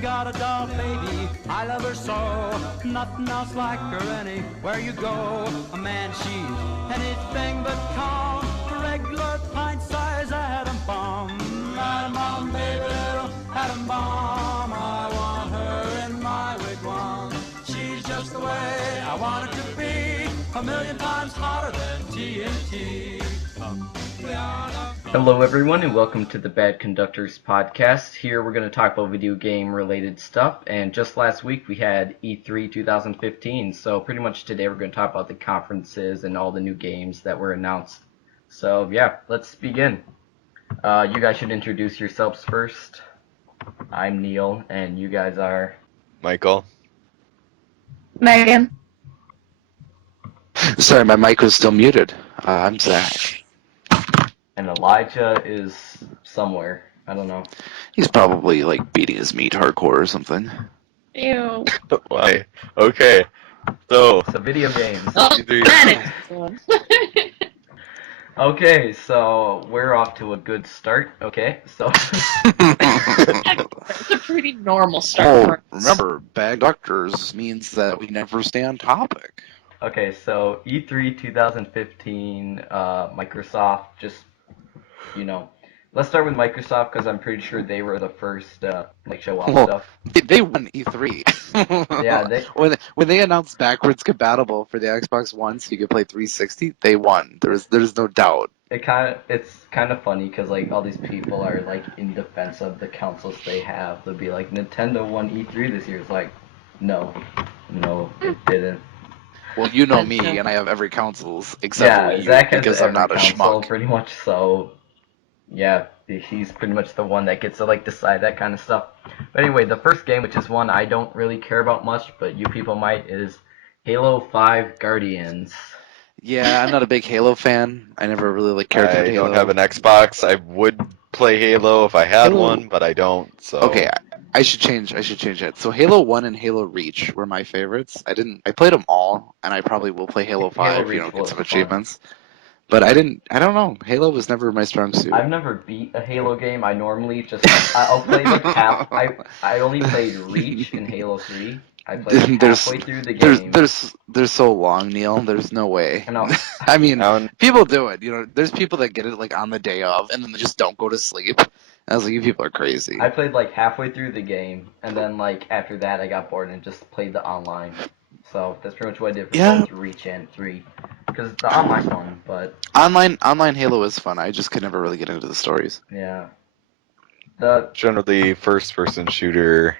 got a doll baby, I love her so. Nothing else like her anywhere you go. A man, she's anything but calm. A regular pint-sized atom bomb. Atom bomb, baby, little atom bomb. I want her in my wigwam. She's just the way I want her to be. A million times hotter than TNT. Hello everyone and welcome to the Bad Conductors Podcast. Here we're going to talk about video game related stuff, and just last week we had E3 2015, so pretty much today we're going to talk about the conferences and all the new games that were announced. So yeah, let's begin. You guys should introduce yourselves first. I'm Neil and you guys are... Michael. Megan. Sorry, my mic was still muted. I'm Zach. And Elijah is somewhere. I don't know. He's probably like beating his meat hardcore or something. Ew. Why? Okay. So video games. Oh, E3. that is Okay, so we're off to a good start. Okay, so... It's a pretty normal start for us. Remember, Bad Conductors means that we never stay on topic. Okay, so E3 2015, Microsoft just, let's start with Microsoft because I'm pretty sure they were the first show off stuff. They won E3. Yeah, when they announced backwards compatible for the Xbox One, so you could play 360, they won. There's no doubt. It's kind of funny because all these people are in defense of the consoles they have. They'll be like, Nintendo won E3 this year. It's like, no, it didn't. Well, you know me, and I have every consoles except for Zach has because I'm not a console, schmuck. pretty much. So, yeah, he's pretty much the one that gets to decide that kind of stuff. But anyway, the first game, which is one I don't really care about much, but you people might, is Halo 5 Guardians. Yeah, I'm not a big Halo fan. I never really cared for I Halo. don't have an Xbox. I would play Halo if I had one, but I don't. So Okay, I should change it. So Halo 1 and Halo Reach were my favorites. I played them all, and I probably will play Halo 5, Reach get some was achievements. But I don't know. Halo was never my strong suit. I've never beat a Halo game. I normally just, I'll play half. I only played Reach in Halo 3. I played halfway through the game. They're so long, Neil. There's no way. I know. I mean, people do it. There's people that get it on the day of, and then they just don't go to sleep. I was like, you people are crazy. I played halfway through the game, and then after that I got bored and just played the online. So that's pretty much what I did for both Reach and 3. Because the online's fun, but... Online Halo is fun. I just could never really get into the stories. Yeah. Generally, first-person shooter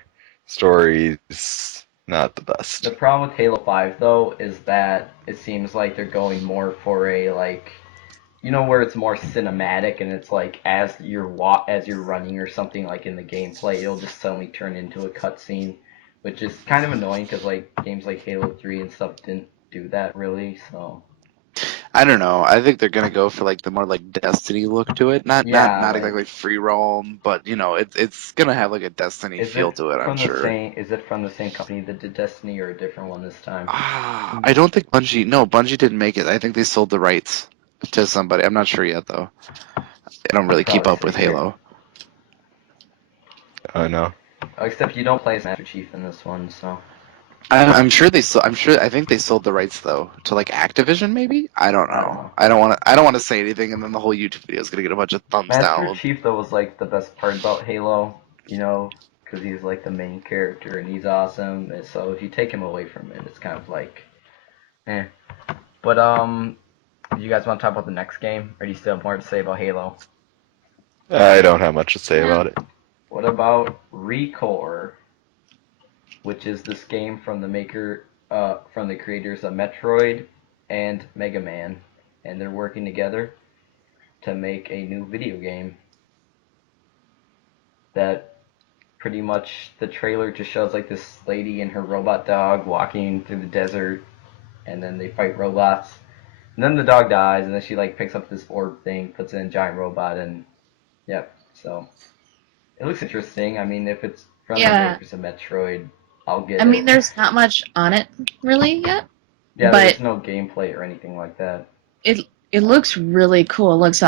stories, not the best. The problem with Halo 5, though, is that it seems like they're going more for a, where it's more cinematic, and it's as you're running or something in the gameplay, it'll just suddenly turn into a cutscene, which is kind of annoying because games like Halo 3 and stuff didn't do that really. So I don't know. I think they're gonna go for the more Destiny look to it. Not exactly free roam, but it's gonna have a Destiny feel to it. I'm sure. Is it from the same company that did Destiny or a different one this time? I don't think Bungie. No, Bungie didn't make it. I think they sold the rights to somebody. I'm not sure yet though. I don't really keep up with Halo. Oh no. Except you don't play as Master Chief in this one, so. I think they sold the rights though to Activision maybe. I don't know. I don't want to say anything, and then the whole YouTube video is gonna get a bunch of thumbs down. Master Chief though was the best part about Halo, because he's the main character and he's awesome. And so if you take him away from it, it's kind of eh. But you guys want to talk about the next game, or do you still have more to say about Halo? I don't have much to say about it. What about Recore, which is this game from the creators of Metroid and Mega Man, and they're working together to make a new video game that pretty much the trailer just shows this lady and her robot dog walking through the desert, and then they fight robots, and then the dog dies, and then she picks up this orb thing, puts it in a giant robot, and yep. So it looks interesting. I mean, if it's from the makers of Metroid, I'll get it. I mean, there's not much on it really yet. Yeah, but there's no gameplay or anything like that. It looks really cool. It looks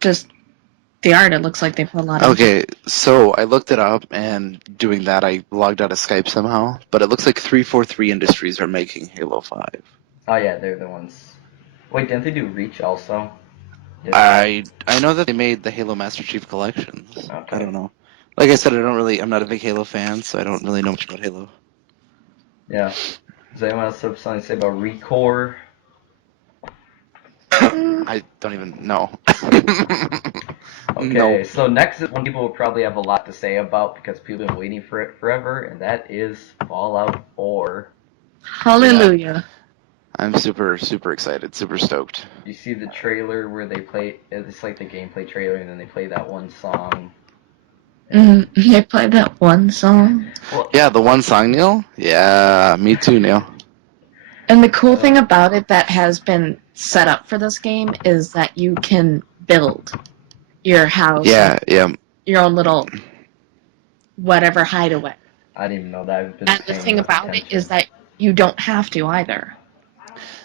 just the art, it looks like they put a lot of. Okay, so I looked it up, and doing that, I logged out of Skype somehow. But it looks like 343 Industries are making Halo 5. Oh yeah, they're the ones. Wait, didn't they do Reach also? I know that they made the Halo Master Chief Collections. Okay. I don't know. Like I said, I'm not a big Halo fan, so I don't really know much about Halo. Yeah. Does anyone else have something to say about Recore? I don't even know. Okay, No. so next is one people will probably have a lot to say about because people have been waiting for it forever, and that is Fallout 4. Hallelujah. I'm super, super excited, super stoked. You see the trailer where they play, it's like the gameplay trailer, and then they play that one song. They played that one song. Well, Yeah, the one song, Neil? Yeah, me too, Neil. And the cool thing about it that has been set up for this game is that you can build your house, Yeah, yeah. your own little whatever hideaway. I didn't even know that. I've been And the paying thing enough about it attention. is that you don't have to either.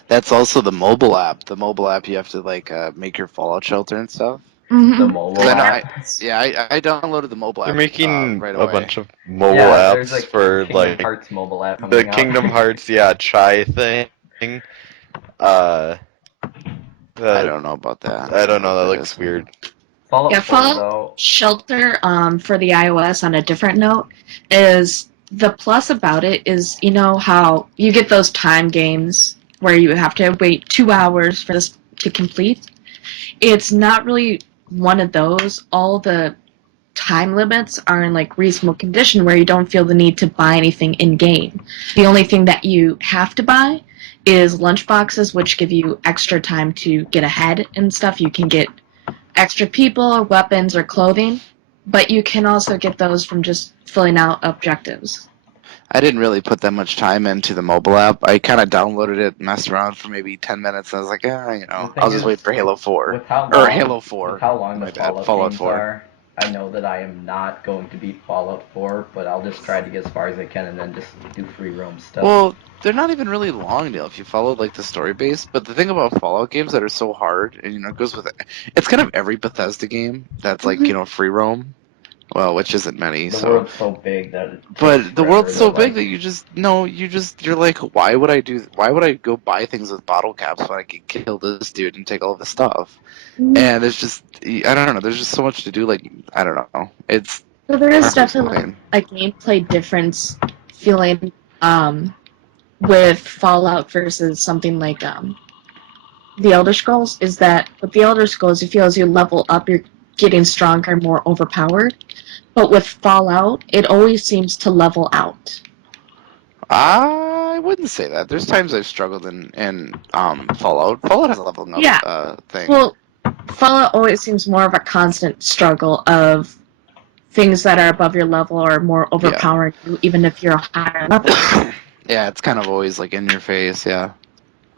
That's also the mobile app. The mobile app, you have to make your Fallout shelter and stuff. The mobile 'Cause I know app. I downloaded the mobile They're app. making right a away. bunch of mobile Yeah, there's apps like for Kingdom like Hearts mobile app coming the out. Kingdom Hearts, yeah, Chai thing. I That don't know about that. I don't know. That what looks is. weird. Fallout Yeah, 4 Fallout though. Shelter for the iOS on a different note is the plus about it is you know how you get those time games where you have to wait 2 hours for this to complete. It's not really one of those. All the time limits are in like reasonable condition where you don't feel the need to buy anything in game. The only thing that you have to buy is lunch boxes, which give you extra time to get ahead and stuff. You can get extra people or weapons or clothing, but you can also get those from just filling out objectives. I didn't really put that much time into the mobile app. I kind of downloaded it, messed around for maybe 10 minutes, and I was like, The thing I'll just is, wait for Halo 4. With how Or long, Halo 4. with how long the My bad. Fallout Fallout games 4. are, I know that I am not going to beat Fallout 4, but I'll just try to get as far as I can and then just do free roam stuff. Well, they're not even really long, Neil, if you follow like the story base. But the thing about Fallout games that are so hard, and it goes with it, it's kind of every Bethesda game that's like free roam. Well, which isn't many. The So, world's so big that it takes but the forever world's to, so big like, that you're like, why would I go buy things with bottle caps when I could kill this dude and take all of his stuff? And there's just I don't know. There's just so much to do. Like I don't know. It's So there is hard to definitely explain. a gameplay difference feeling with Fallout versus something like the Elder Scrolls is that with the Elder Scrolls you feel as you level up you're getting stronger and more overpowered. But with Fallout, it always seems to level out. I wouldn't say that. There's times I've struggled in Fallout. Fallout has a leveling up thing. Well, Fallout always seems more of a constant struggle of things that are above your level or more overpowering you, even if you're a higher level. Yeah, it's kind of always like in your face. Yeah.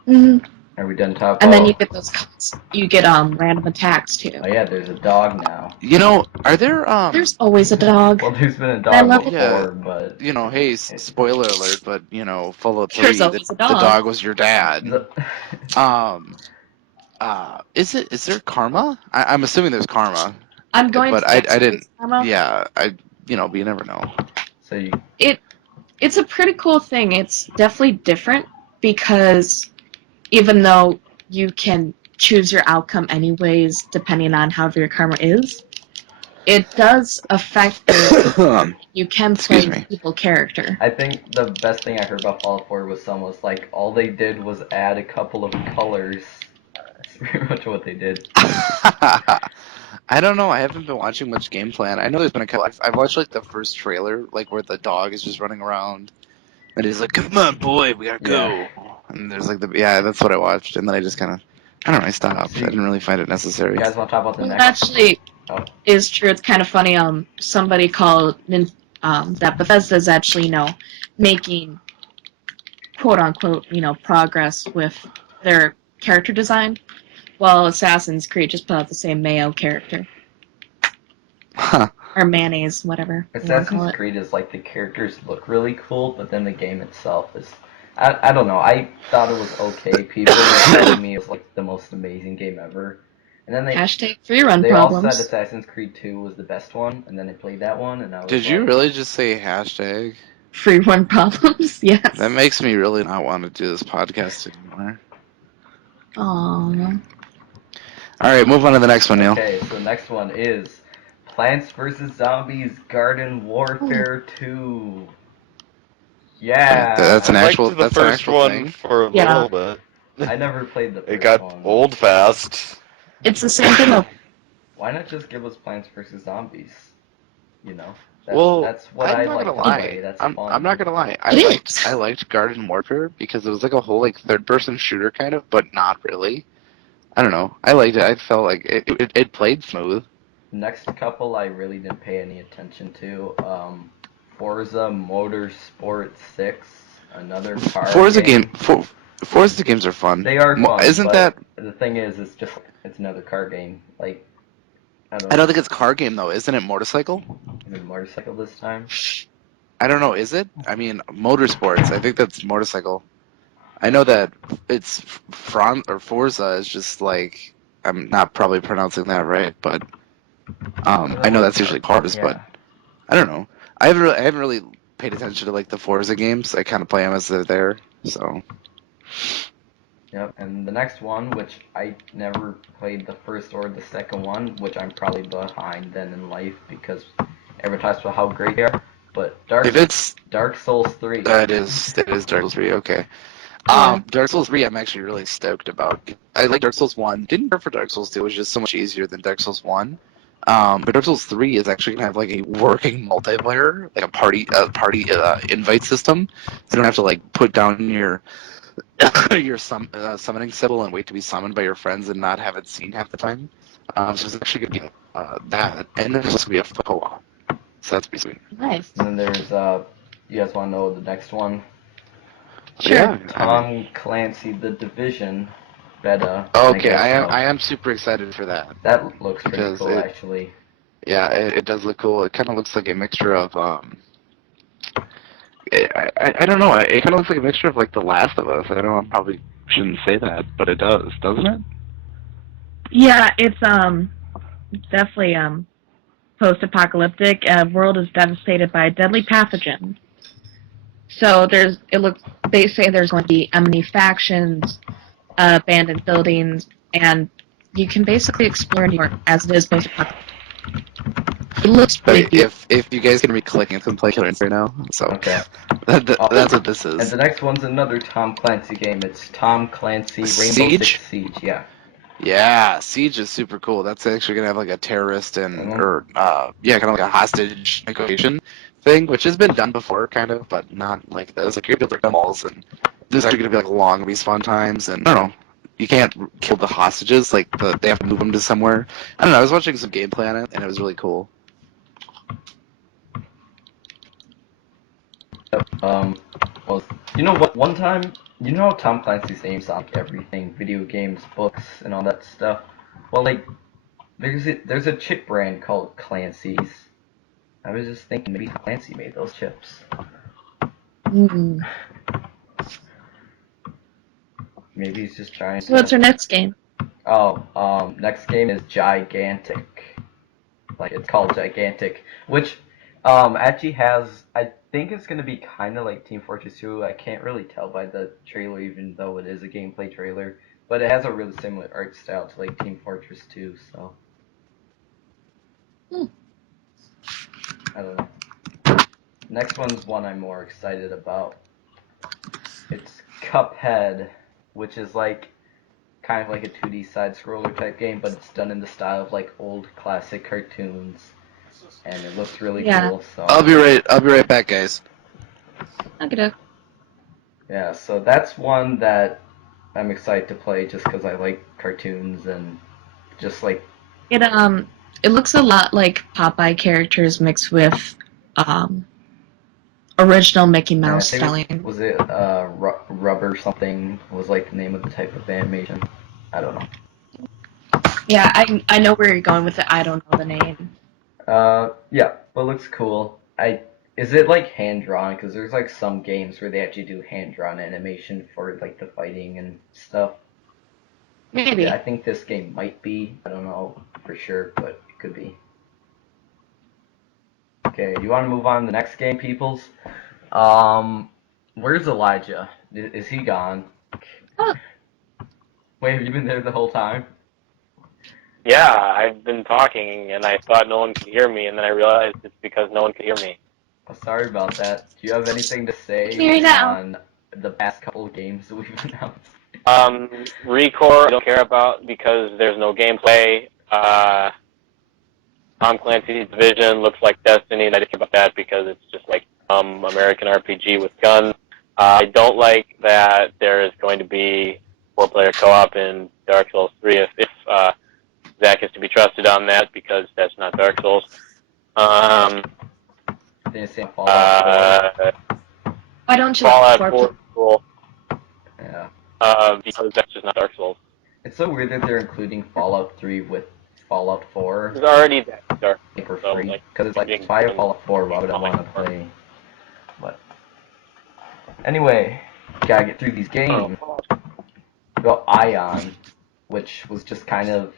Mm-hmm. Are we done talking? And then you get random attacks too. Oh yeah, there's a dog now. You know, are there There's always a dog. Well, there's been a I dog love before, it. but you know, hey, spoiler alert, but Fallout 3, There's always a dog. the dog was your dad. the- Is there karma? I'm assuming there's karma. I'm going But to I didn't. Karma. Yeah, but you never know. so you It's a pretty cool thing. It's definitely different because even though you can choose your outcome anyways, depending on however your karma is, it does affect you can play Excuse me. people character. I think the best thing I heard about Fallout 4 was someone was like, all they did was add a couple of colors. That's pretty much what they did. I don't know. I haven't been watching much gameplay. And I know there's been a couple. I've watched like the first trailer, like where the dog is just running around, and he's like, "Come on, boy, we gotta go." Yeah. And there's like that's what I watched, and then I just kind of, I don't know, I stopped. I didn't really find it necessary. You guys want to talk about the Well, next? actually Oh. is true. It's kind of funny. Somebody called that Bethesda is actually making quote unquote progress with their character design, while Assassin's Creed just put out the same mayo character Huh. or mayonnaise, whatever you wanna call Assassin's it. Creed is like the characters look really cool, but then the game itself is. I don't know. I thought it was okay. People were telling me it was like the most amazing game ever. And then Hashtag free run they all said problems. Assassin's Creed 2 was the best one, and then I played that one, and I was Did you like, really just say hashtag? Free run problems, yes. That makes me really not want to do this podcast anymore. Aww. Alright, move on to the next one, Neil. okay, so the next one is Plants vs. Zombies Garden Warfare 2. Yeah. That's an I liked actual. the That's an first actual one thing. for a Yeah. little bit. I never played the first It got one. old fast. It's the same thing of Why not just give us Plants vs. Zombies? You know? That's what I'm I not like gonna to lie. play. That's I'm fun. not gonna lie. It is. I liked Garden Warfare because it was like a whole like third-person shooter kind of, but not really. I don't know. I liked it. I felt like it played smooth. Next couple I really didn't pay any attention to. Forza Motorsport 6, another car Forza game. Forza games are fun. They are fun, Isn't but that? the thing is, it's another car game. Like, I don't I know. don't think it's car game though. Isn't it motorcycle? Is it motorcycle this time? I don't know. Is it? I mean, motorsports. I think that's motorcycle. I know that it's Forza is just like I'm not probably pronouncing that right, but I know that's usually cars, but Yeah. I don't know. I haven't really paid attention to like the Forza games. I kind of play them as they're there. So Yep. And the next one, which I never played the first or the second one, which I'm probably behind then in life because everyone talks about how great they are. But if it's Dark Souls 3. it is Dark Souls 3. Okay. Yeah. Dark Souls 3, I'm actually really stoked about. I like Dark Souls 1. Didn't care for Dark Souls 2. It was just so much easier than Dark Souls 1. But Dark Souls 3 is actually gonna have like a working multiplayer, like a party invite system. So you don't have to like put down your your summoning symbol and wait to be summoned by your friends and not have it seen half the time. So it's actually gonna be that, and then it's gonna be a co-op. So that's pretty sweet. Nice. And then there's you guys want to know the next one? Sure. Yeah. Tom Clancy, The Division beta. Okay, guess so. I am super excited for that. That looks pretty Because cool, actually. Yeah, it does look cool. It kind of looks like a mixture of I don't know. It kind of looks like a mixture of like The Last of Us. I know I probably shouldn't say that, but it does, doesn't it? Yeah, it's definitely post-apocalyptic. World is devastated by a deadly pathogen. So they say there's going to be many factions, abandoned buildings, and you can basically explore New York as it is post-apocalyptic. It looks pretty But beautiful. if you guys can be clicking some play killer right now, so Okay. that's what this And is. the next one's another Tom Clancy game. It's Tom Clancy Rainbow Siege? Six Siege. Yeah. Yeah, Siege is super cool. That's actually gonna have like a terrorist and or kind of like a hostage negotiation thing, which has been done before, kind of, but not like this. Like you're gonna build like malls, and there's actually gonna be like long respawn times, and I don't know. You can't kill the hostages. Like they have to move them to somewhere. I don't know. I was watching some gameplay on it, and it was really cool. Well, you know what? One time, you know how Tom Clancy's name's on like everything, video games, books, and all that stuff. Well, like, there's a chip brand called Clancy's. I was just thinking maybe Clancy made those chips. Mm. Maybe he's just trying So what's our next game? Oh, next game is Gigantic. Like, it's called Gigantic, which actually has, I think it's gonna be kind of like Team Fortress 2. I can't really tell by the trailer, even though it is a gameplay trailer, but it has a really similar art style to like Team Fortress 2. So I don't know. Next one's one I'm more excited about. It's Cuphead, which is like kind of like a 2D side scroller type game, but it's done in the style of like old classic cartoons, and it looks really cool. So I'll be right back, guys. Okay. yeah, so that's one that I'm excited to play just because I like cartoons and just like It looks a lot like Popeye characters mixed with original Mickey I Mouse think styling. was it Rubber something was like the name of the type of animation. I don't know. Yeah, I know where you're going with it. I don't know the name. Yeah, but looks cool. Is it like hand drawn? Because there's like some games where they actually do hand drawn animation for like the fighting and stuff. Maybe. Yeah, I think this game might be. I don't know for sure, but it could be. Okay, you want to move on to the next game, peoples? Where's Elijah? Is he gone? Oh. Wait, have you been there the whole time? Yeah, I've been talking, and I thought no one could hear me, and then I realized it's because no one could hear me. Oh, sorry about that. Do you have anything to say Hear you now. on the past couple of games that we've announced? Recore, I don't care about because there's no gameplay. Tom Clancy's Division looks like Destiny, and I don't care about that because it's just like American RPG with guns. I don't like that there is going to be 4-player co-op in Dark Souls 3 if Zach is to be trusted on that because that's not Dark Souls. Didn't say Fallout 4. Why don't you Fallout like 4 is cool Yeah. because that's just not Dark Souls. It's so weird that they're including Fallout 3 with Fallout 4 It's already Dark for so, free. like, Because it's like, being- if I have Fallout 4, why would I want to play? But anyway, gotta get through these games. We got Ion, which was just kind of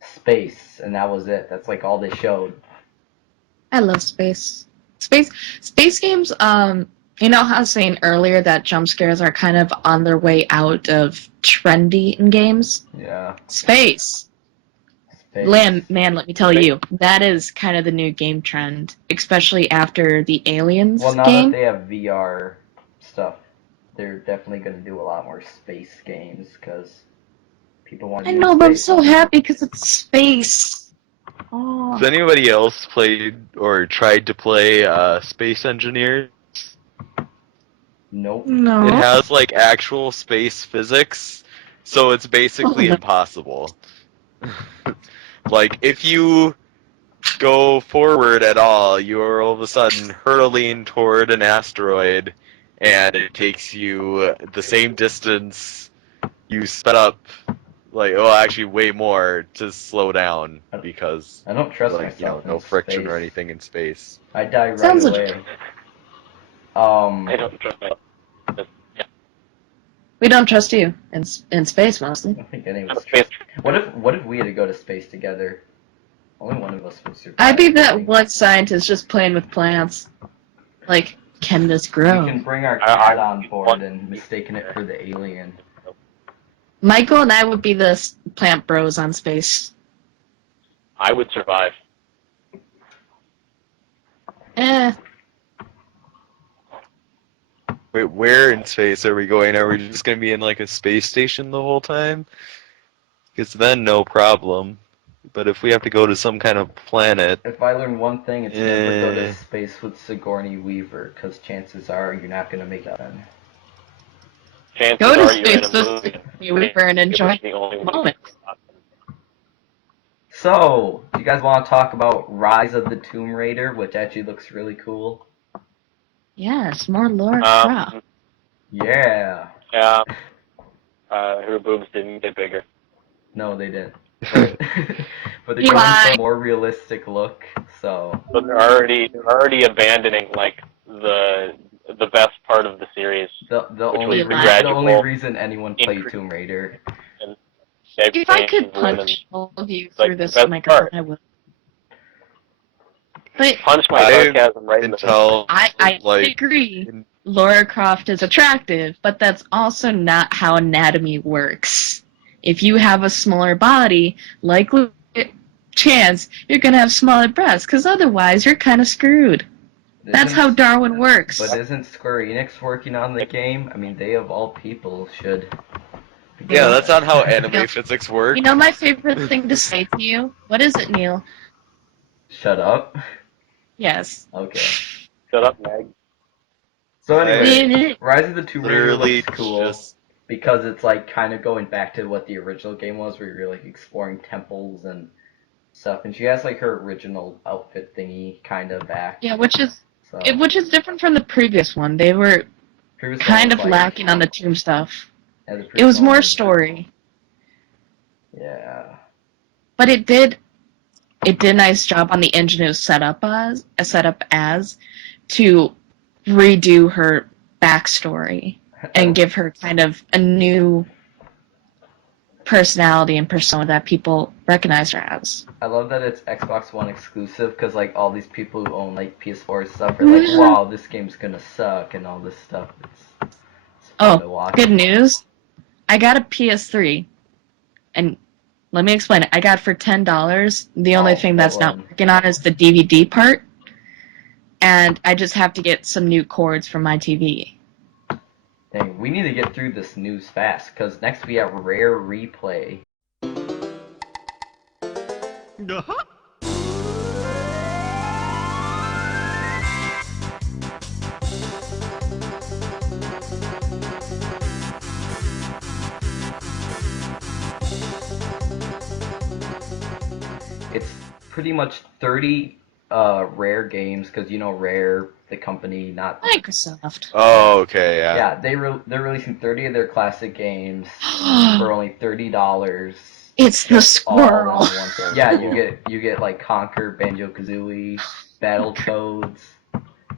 space, and that was it. That's like all they showed. I love space. Space games, you know how I was saying earlier that jump scares are kind of on their way out of trendy in games? Yeah. Space. Space. Man, let me tell you, that is kind of the new game trend, especially after the Aliens Well, now game. that they have VR stuff, they're definitely going to do a lot more space games because people want to I use know, but I'm space. so happy because it's space. Oh. Has anybody else played or tried to play Space Engineers? Nope. No. It has like actual space physics, so it's basically Oh, no. impossible. Like if you go forward at all, you are all of a sudden hurtling toward an asteroid, and it takes you the same distance you sped up, like actually way more to slow down because I don't trust like myself no in friction space. or anything in space. I die right Sounds away. I don't trust myself. We don't trust you in space, mostly. I don't think any of I'm us a space. trust. What if we had to go to space together? Only one of us would survive. I'd be I that think. one scientist just playing with plants. Like, can this We grow? can bring our I- cat I- on board and mistaken it for the alien. Michael and I would be the plant bros on space. I would survive. Eh. Wait, where in space are we going? Are we just going to be in like a space station the whole time? Because then no problem. But if we have to go to some kind of planet, If I learn one thing, it's never go to Eh. space with Sigourney Weaver, because chances are you're not going to make it then. Chances Go to are you're in space a with movie. Sigourney Weaver and enjoy It's the only the one. moment. So, do you guys want to talk about Rise of the Tomb Raider, which actually looks really cool? Yes, more Laura Croft. Yeah. Yeah. Her boobs didn't get bigger. No, they didn't. But they're You going for lied. a more realistic look, so... But they're already abandoning like the best part of the series. The Which only was reason, gradual the only reason anyone played increase. Tomb Raider. They've If I changed could women. punch all of you Like, through this the best microphone, part. I would. But Punch my I sarcasm right in the can face. tell I like agree. Laura Croft is attractive, but that's also not how anatomy works. If you have a smaller body, likely chance you're gonna have smaller breasts, because otherwise you're kind of screwed. That's how Darwin works. But isn't Square Enix working on the game? I mean, they of all people should... be yeah, doing that's that. not how anime Yeah. physics work. You know my favorite thing to say to you? What is it, Neil? Shut up. Yes. Okay. Shut up, Meg. So anyway, Literally Rise of the Tomb Raider Literally looks cool just because it's like kind of going back to what the original game was, where you're like exploring temples and stuff. And she has like her original outfit thingy kind of back. Yeah, which is So different from the previous one. They were previous one kind was of like- lacking on the tomb stuff. yeah, the It previous was one more story, Yeah. but it did a nice job on the engine it was set up as to redo her backstory and give her kind of a new personality and persona that people recognize her as. I love that it's Xbox One exclusive because like all these people who own like PS4 and stuff are like, wow, this game's gonna suck and all this stuff. It's fun to watch. Good news. I got a PS3, and let me explain it. I got it for $10. The only thing that's not working on is the DVD part, and I just have to get some new cords for my TV. Dang, we need to get through this news fast because next we have Rare Replay. It's pretty much 30 Rare games because you know Rare, the company, not Microsoft. Oh, okay, yeah. Yeah, they're releasing 30 of their classic games for only $30. It's the squirrel. Yeah, you get like Conquer, Banjo-Kazooie, Battletoads,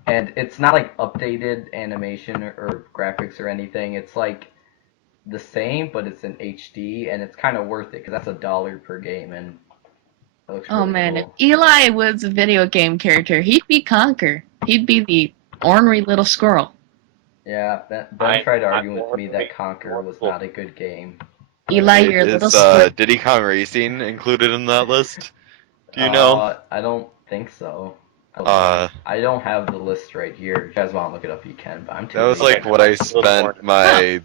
and it's not like updated animation or graphics or anything. It's like the same, but it's in HD, and it's kind of worth it because that's $1 per game, and it looks really man, cool. if Eli was a video game character, he'd be Conker. He'd be the ornery little squirrel. Yeah, Ben tried arguing with me that Conquer was not a good game. Eli, you're a little squirrel. Diddy Kong Racing included in that list? Do you know? I don't think so. I don't have the list right here. If you guys want to look it up, you can. But I'm too. That was lazy. like what I spent my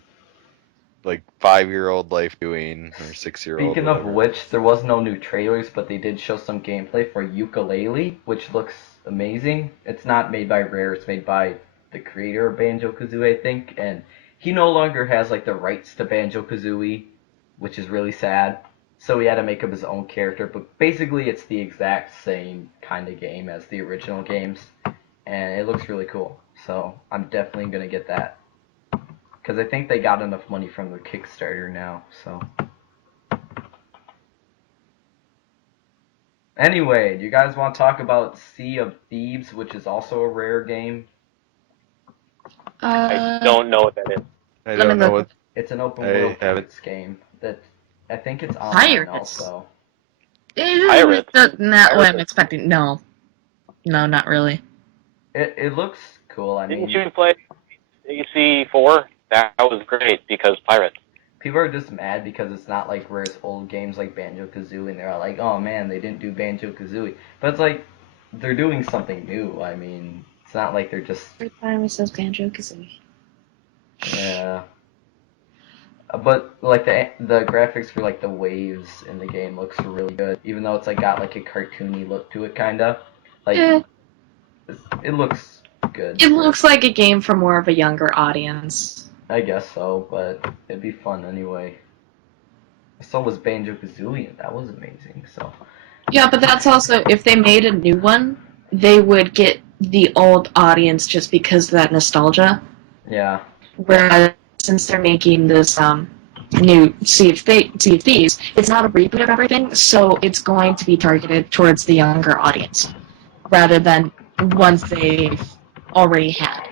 like 5-year-old life doing, or 6-year-old. Speaking of which, there was no new trailers, but they did show some gameplay for Yooka-Laylee, which looks amazing. It's not made by Rare. It's made by the creator of Banjo-Kazooie, I think, and he no longer has like the rights to Banjo-Kazooie, which is really sad. So he had to make up his own character, but basically it's the exact same kind of game as the original games, and it looks really cool. So I'm definitely gonna get that because I think they got enough money from the Kickstarter now. So anyway, do you guys want to talk about Sea of Thieves, which is also a Rare game? I don't know what that is. I don't know what. It's an open world pirates game that I think it's online also. Pirates? Not what I'm expecting. No, not really. It looks cool. I mean, Didn't you play AC4? That was great because pirates. People are just mad because it's not like Rare's old games like Banjo-Kazooie, and they're like, oh man, they didn't do Banjo-Kazooie. But it's like, they're doing something new. I mean, it's not like they're just... Every time it says Banjo-Kazooie. Yeah. But like the graphics for like the waves in the game looks really good, even though it's like got like a cartoony look to it, kinda. Like, it looks good. It looks like a game for more of a younger audience. I guess so, but it'd be fun anyway. So was Banjo-Kazooie, and that was amazing, so... Yeah, but that's also, if they made a new one, they would get the old audience just because of that nostalgia. Yeah. Whereas, since they're making this new Sea of Thieves, it's not a reboot of everything, so it's going to be targeted towards the younger audience, rather than ones they've already had.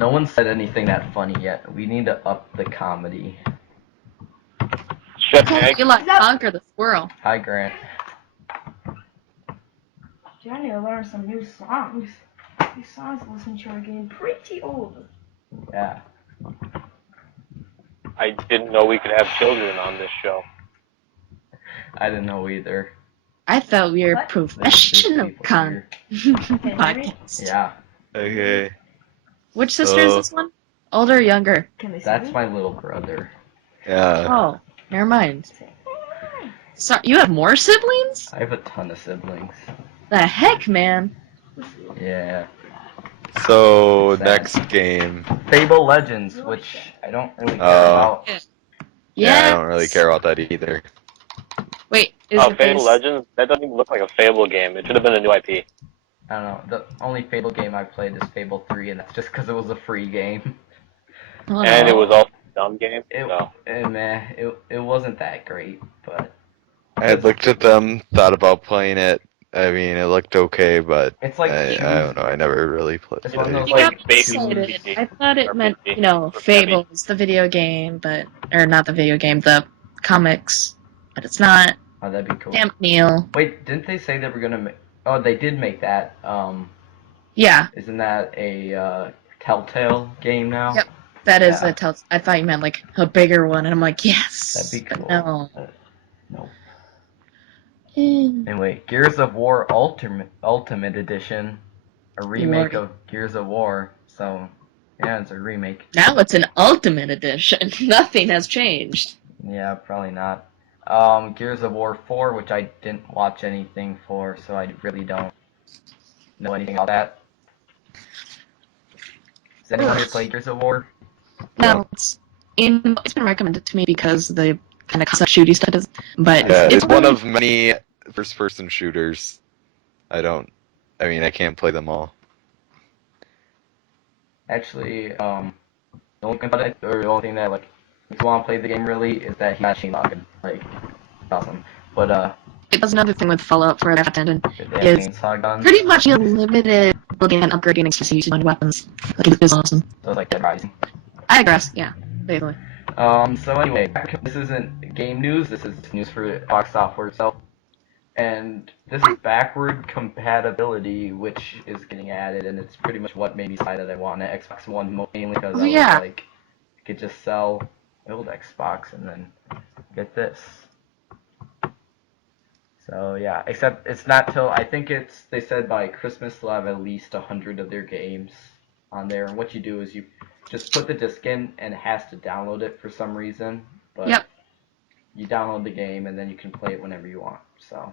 No one said anything that funny yet. We need to up the comedy. You like Conquer the Squirrel. Hi, Grant. I need to learn some new songs. These songs I listen to are getting pretty old. Yeah. I didn't know we could have children on this show. I didn't know either. I thought we were What? professional Here. podcast. Yeah. Okay. Which sister is this one? Older or younger? Can they see That's me? my little brother. Yeah. Oh, never mind. So, you have more siblings? I have a ton of siblings. The heck, man? Yeah. So Sad. next game. Fable Legends, which I don't really care Oh. about. Yeah, I don't really care about that either. Wait, is Oh, it Fable based- Legends? That doesn't even look like a Fable game. It should have been a new IP. I don't know. The only Fable game I played is Fable 3, and that's just because it was a free game. Oh. And it was also a dumb game. It, So. it wasn't that great, but I had looked at them, thought about playing it. I mean, it looked okay, but it's like I don't know. I never really played It's it. one of those, You like, got baby excited. RPG. I thought it meant, RPG. Fable was the video game, or not the video game, the comics, but it's not. Oh, that'd be cool. Damn it, Neil. Wait, didn't they say they were gonna make? Oh, they did make that. Yeah, Isn't that a Telltale game now? Yep. that is Yeah. a tell. I thought you meant like a bigger one, and I'm like, yes. That'd be but cool. no. Nope. Mm. Anyway, Gears of War Ultimate Edition, a remake Lordy. of Gears of War. So, yeah, it's a remake. Now it's an Ultimate Edition. Nothing has changed. Yeah, probably not. Gears of War 4, which I didn't watch anything for, so I really don't know anything about that. Does anyone here play Gears of War? No, it's been recommended to me because the kind of concept shooty stuff is, but Yeah, it's it's one really- of many first-person shooters. I can't play them all. Actually, the only thing about it, or the only thing that, like, if you want to play the game really, is that he got machine logging. Like, it's awesome. But, it does another thing with Fallout for that and they have is chainsaw guns, pretty much unlimited looking and upgrading accessories on weapons. Like, it is awesome. so it's like Dead Rising. I digress, yeah, basically. So anyway, this isn't game news, this is news for Xbox software itself. And this is backward compatibility, which is getting added, and it's pretty much what made me decide that I want an Xbox One, mainly because I was Yeah. like, I could just sell the old Xbox and then get this. So yeah, except it's not till, I think they said by Christmas they'll have at least 100 of their games on there, and what you do is you just put the disc in, and it has to download it for some reason, but Yep. you download the game, and then you can play it whenever you want, so.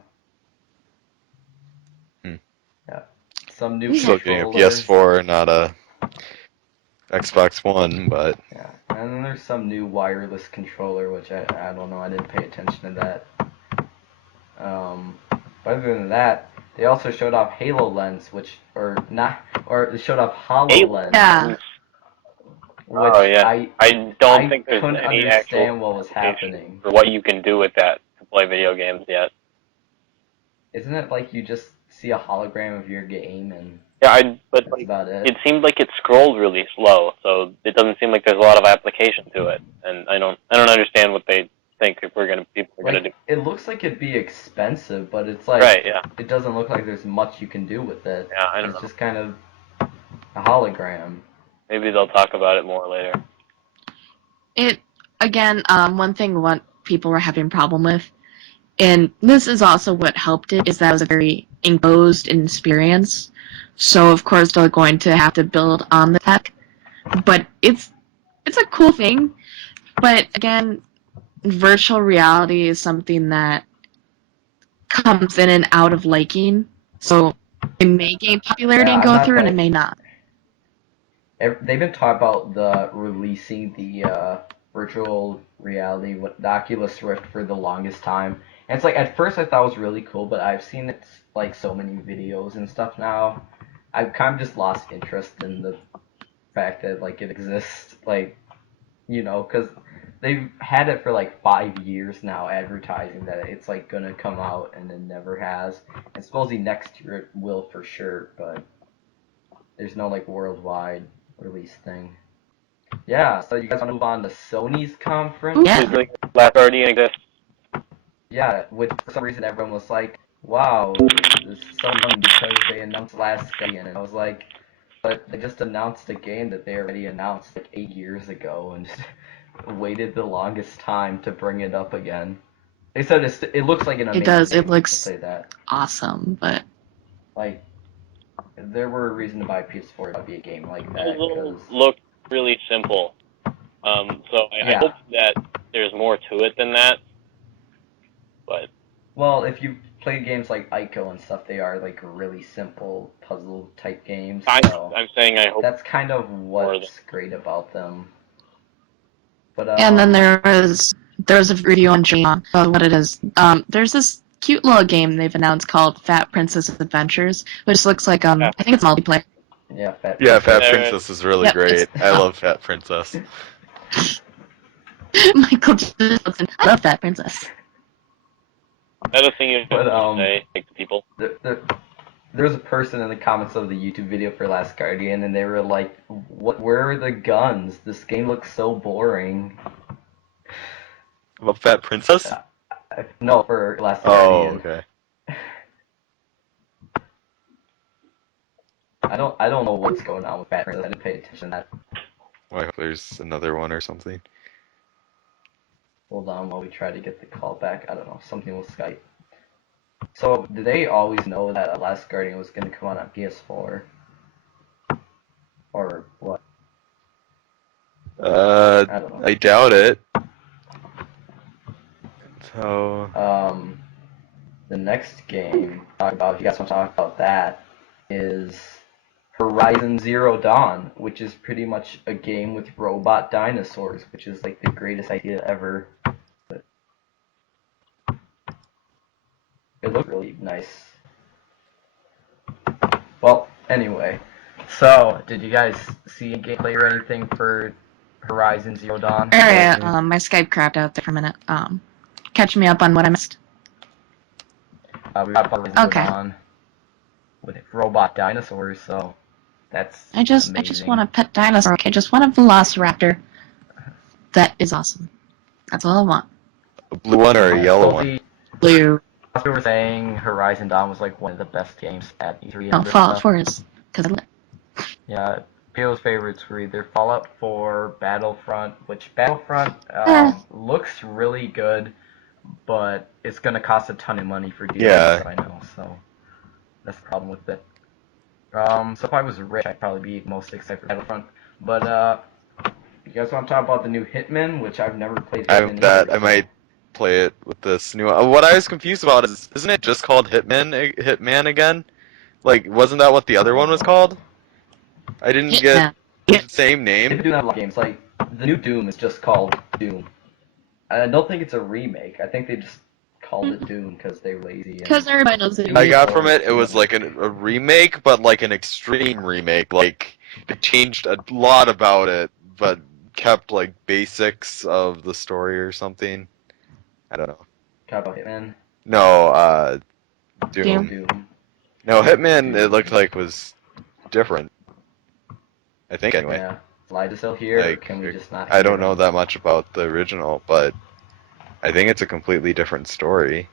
Yeah. Some new Still getting a controllers. PS4, not a Xbox One, but Yeah, and then there's some new wireless controller, which I don't know, I didn't pay attention to that. But other than that, they also showed off HoloLens, they showed off HoloLens. Yeah. Which Oh, yeah. I don't think there's couldn't any understand actual what was happening. for what you can do with that to play video games yet. Isn't it like you just see a hologram of your game and Yeah, but that's like, about it? it seemed like it scrolled really slow, so it doesn't seem like there's a lot of application to it. And I don't understand what they think people are gonna do. It looks like it'd be expensive, but it's like Right? Yeah. it doesn't look like there's much you can do with it. Yeah. I don't It's know. just kind of a hologram. Maybe they'll talk about it more later. One thing what people were having a problem with, and this is also what helped it, is that it was a very enclosed experience. So of course they're going to have to build on the tech, but it's a cool thing. But again, virtual reality is something that comes in and out of liking. So it may gain popularity Yeah, and I'm go not through, and that- it may not. They've been talking about releasing the virtual reality, the Oculus Rift, for the longest time. And it's like, at first I thought it was really cool, but I've seen it like so many videos and stuff now. I've kind of just lost interest in the fact that like it exists, like, you know, because they've had it for like 5 years now, advertising that it's like gonna come out, and it never has. And supposedly next year it will for sure, but there's no like worldwide release thing. Yeah, so you guys want to move on to Sony's conference? Yeah. Is like Last Guardian exists? Yeah, which for some reason everyone was like, wow, this is so dumb because they announced Last Guardian. And I was like, but they just announced a game that they already announced like 8 years ago and just waited the longest time to bring it up again. They said it looks like an amazing does, it game, looks- I'll say that. Awesome, but Like, if there were a reason to buy PS4, it would be a game like that, It because... looked really simple. So I Yeah. hope that there's more to it than that. But Well, if you play games like Ico and stuff, they are like really simple puzzle type games. So I'm saying I hope. that's kind of more what's great about them. But and then there was a video on Jane about what it is. There's this cute little game they've announced called Fat Princess Adventures, which looks like I think it's multiplayer. yeah, Fat Yeah. Princess is really Yep, great. it's- I love Fat Princess. Michael Jackson, I love Fat Princess. That's a thing you have But, to say like, to people. There was a person in the comments of the YouTube video for Last Guardian, and they were like, "What? Where are the guns? This game looks so boring." About Fat Princess? No, for Last Oh, Guardian. okay. I don't know what's going on with Bad Princess. I didn't pay attention to that. Well, I hope there's another one or something. Hold on while we try to get the call back. I don't know, something with Skype. So, did they always know that Last Guardian was going to come out on PS4? Or what? I don't know. I doubt it. So, The next game, if you guys want to talk about that, is Horizon Zero Dawn, which is pretty much a game with robot dinosaurs, which is like the greatest idea ever. But it looked really nice. Well, anyway, so did you guys see gameplay or anything for Horizon Zero Dawn? Alright, my Skype crapped out there for a minute. Catch me up on what I missed. We got Horizon Zero Okay. Dawn with robot dinosaurs, so that's I just amazing. want a pet dinosaur. Okay, just want a velociraptor. That is awesome. That's all I want. a blue one or a yellow one? Blue. We were saying Horizon Dawn was like one of the best games at E3. Oh, and Fallout stuff. 4 is because Yeah, Peel's favorites were either Fallout 4, Battlefront, which Battlefront looks really good, but it's gonna cost a ton of money for DLC. Yeah. I know, so that's the problem with it. So if I was rich, I'd probably be most excited for Battlefront. But you guys want to talk about the new Hitman, which I've never played. Hitman either, I so- might play it with this new. What I was confused about is, isn't it just called Hitman again? Like, wasn't that what the other one was called? I didn't get the same They've name. been doing that a lot of games. Like the new Doom is just called Doom. I don't think it's a remake. I think they just called it Doom because they're lazy. because everybody knows it. I got from it was like a remake, but like an extreme remake. Like, they changed a lot about it, but kept like basics of the story or something. I don't know. Talk about Hitman. No, Doom. Doom. No, Hitman, it looked like was different. I think, anyway. Yeah. Light is still here. Or Like, can we just not? I hear don't know him? that much about the original, but I think it's a completely different story.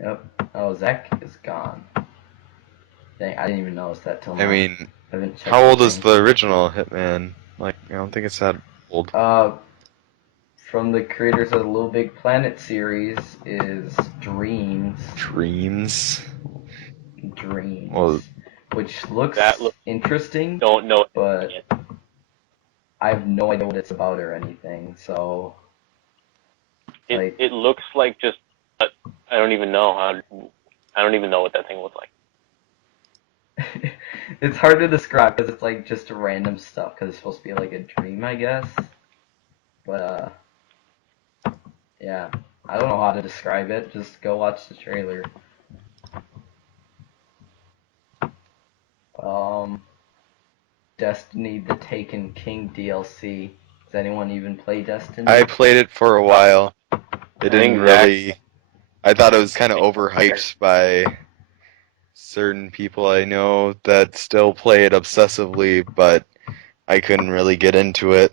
Yep. Oh, Zach is gone. Dang, I didn't even notice that till now. I mean, I haven't checked how old is anything. the original Hitman? Like, I don't think it's that old. From the creators of the Little Big Planet series is Dreams. Dreams? Well, Which looks That looks- interesting, Don't know. but I have no idea what it's about or anything, so... like- It looks like just. I don't even know how. I don't even know what that thing looks like. It's hard to describe because it's like just random stuff because it's supposed to be like a dream, I guess. But yeah, I don't know how to describe it. Just go watch the trailer. Destiny: The Taken King DLC. Does anyone even play Destiny? I played it for a while. It didn't think Zach- really... I thought it was kind of overhyped by certain people I know that still play it obsessively, but I couldn't really get into it.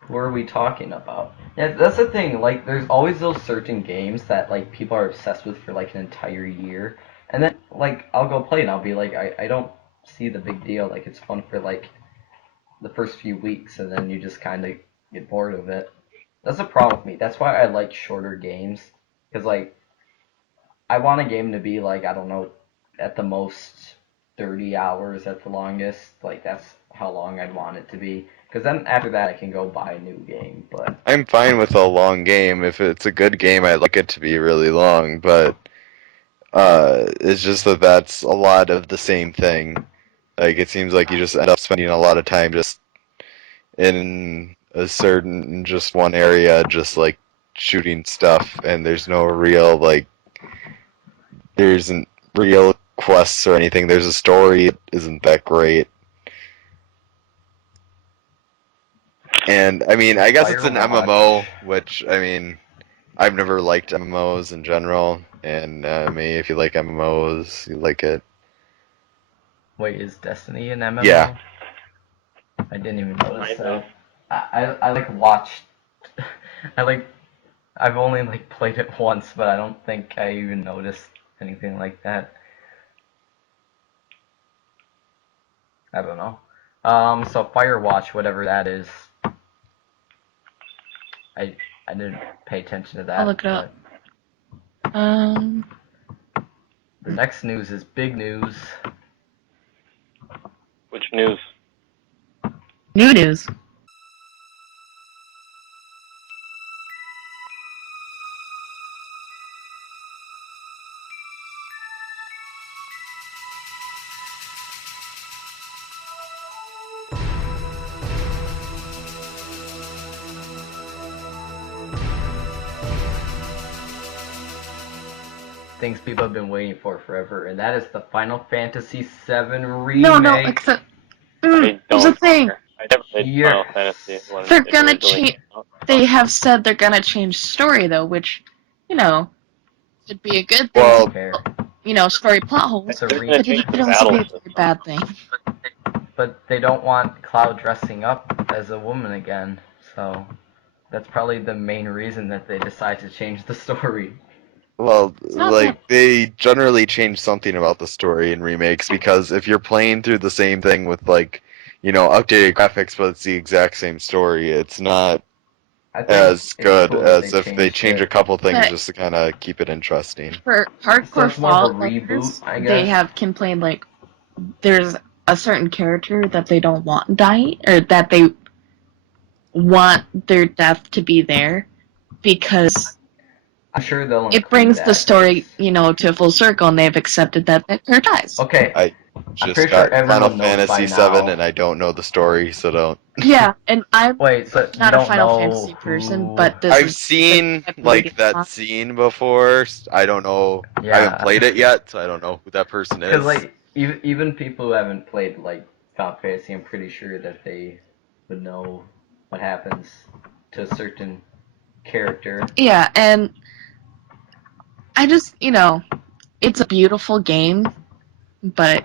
Who are we talking about? Yeah, that's the thing. Like, there's always those certain games that like people are obsessed with for like an entire year, and then like I'll go play and I'll be like, I don't see the big deal. Like, it's fun for like the first few weeks, and then you just kind of get bored of it. That's the problem with me. That's why I like shorter games, because like I want a game to be like, I don't know, at the most 30 hours at the longest. Like, that's how long I'd want it to be. Because then after that, I can go buy a new game. But I'm fine with a long game. If it's a good game, I'd like it to be really long, but it's just that that's a lot of the same thing. Like, it seems like you just end up spending a lot of time just in a certain, just one area, just like shooting stuff, and there's no real, like, there isn't real quests or anything. There's a story, it isn't that great. And, I mean, I guess it's an Firewatch. MMO, which, I mean, I've never liked MMOs in general, and maybe if you like MMOs, you like it. wait, is Destiny an MMO? Yeah. I didn't even notice Might that. be. I like watched. I like. I've only like played it once, but I don't think I even noticed anything like that. I don't know. So Firewatch, whatever that is, I I didn't pay attention to that. I'll look it up. but The next news is big news. Which news? New news. Things people have been waiting for forever, and that is the Final Fantasy VII remake. No, except I there's a don't thing. care. I never played You're- Final Fantasy when They're it gonna originally change. came out. They have said they're gonna change story though, which, could be a good thing. Well, Fair. Story plot holes. It's a They're remake, gonna But change it the could also be a battle very bad thing. but they don't want Cloud dressing up as a woman again, so that's probably the main reason that they decide to change the story. well, not like they generally change something about the story in remakes because if you're playing through the same thing with like, updated graphics but it's the exact same story, it's not I think as it's good cool that as if they changed change it. a couple things But- just to kind of keep it interesting. For So hardcore it's more of a Fallout reboot, players, I they guess. have complained like there's a certain character that they don't want dying, or that they want their death to be there because I'm sure they'll it include brings that the story, as- to a full circle, and they've accepted that character dies. Okay, I I'm Just pretty got sure everyone Final knows by Fantasy now. VII and I don't know the story, so don't. Yeah, and I'm Wait, so you not a don't Final know Fantasy person, who- but this I've is seen I've been like reading that about. scene before. I don't know. I Yeah. haven't played it yet, so I don't know who that person is. Because like even people who haven't played like Final Fantasy, I'm pretty sure that they would know what happens to a certain character. Yeah, and I just, it's a beautiful game, but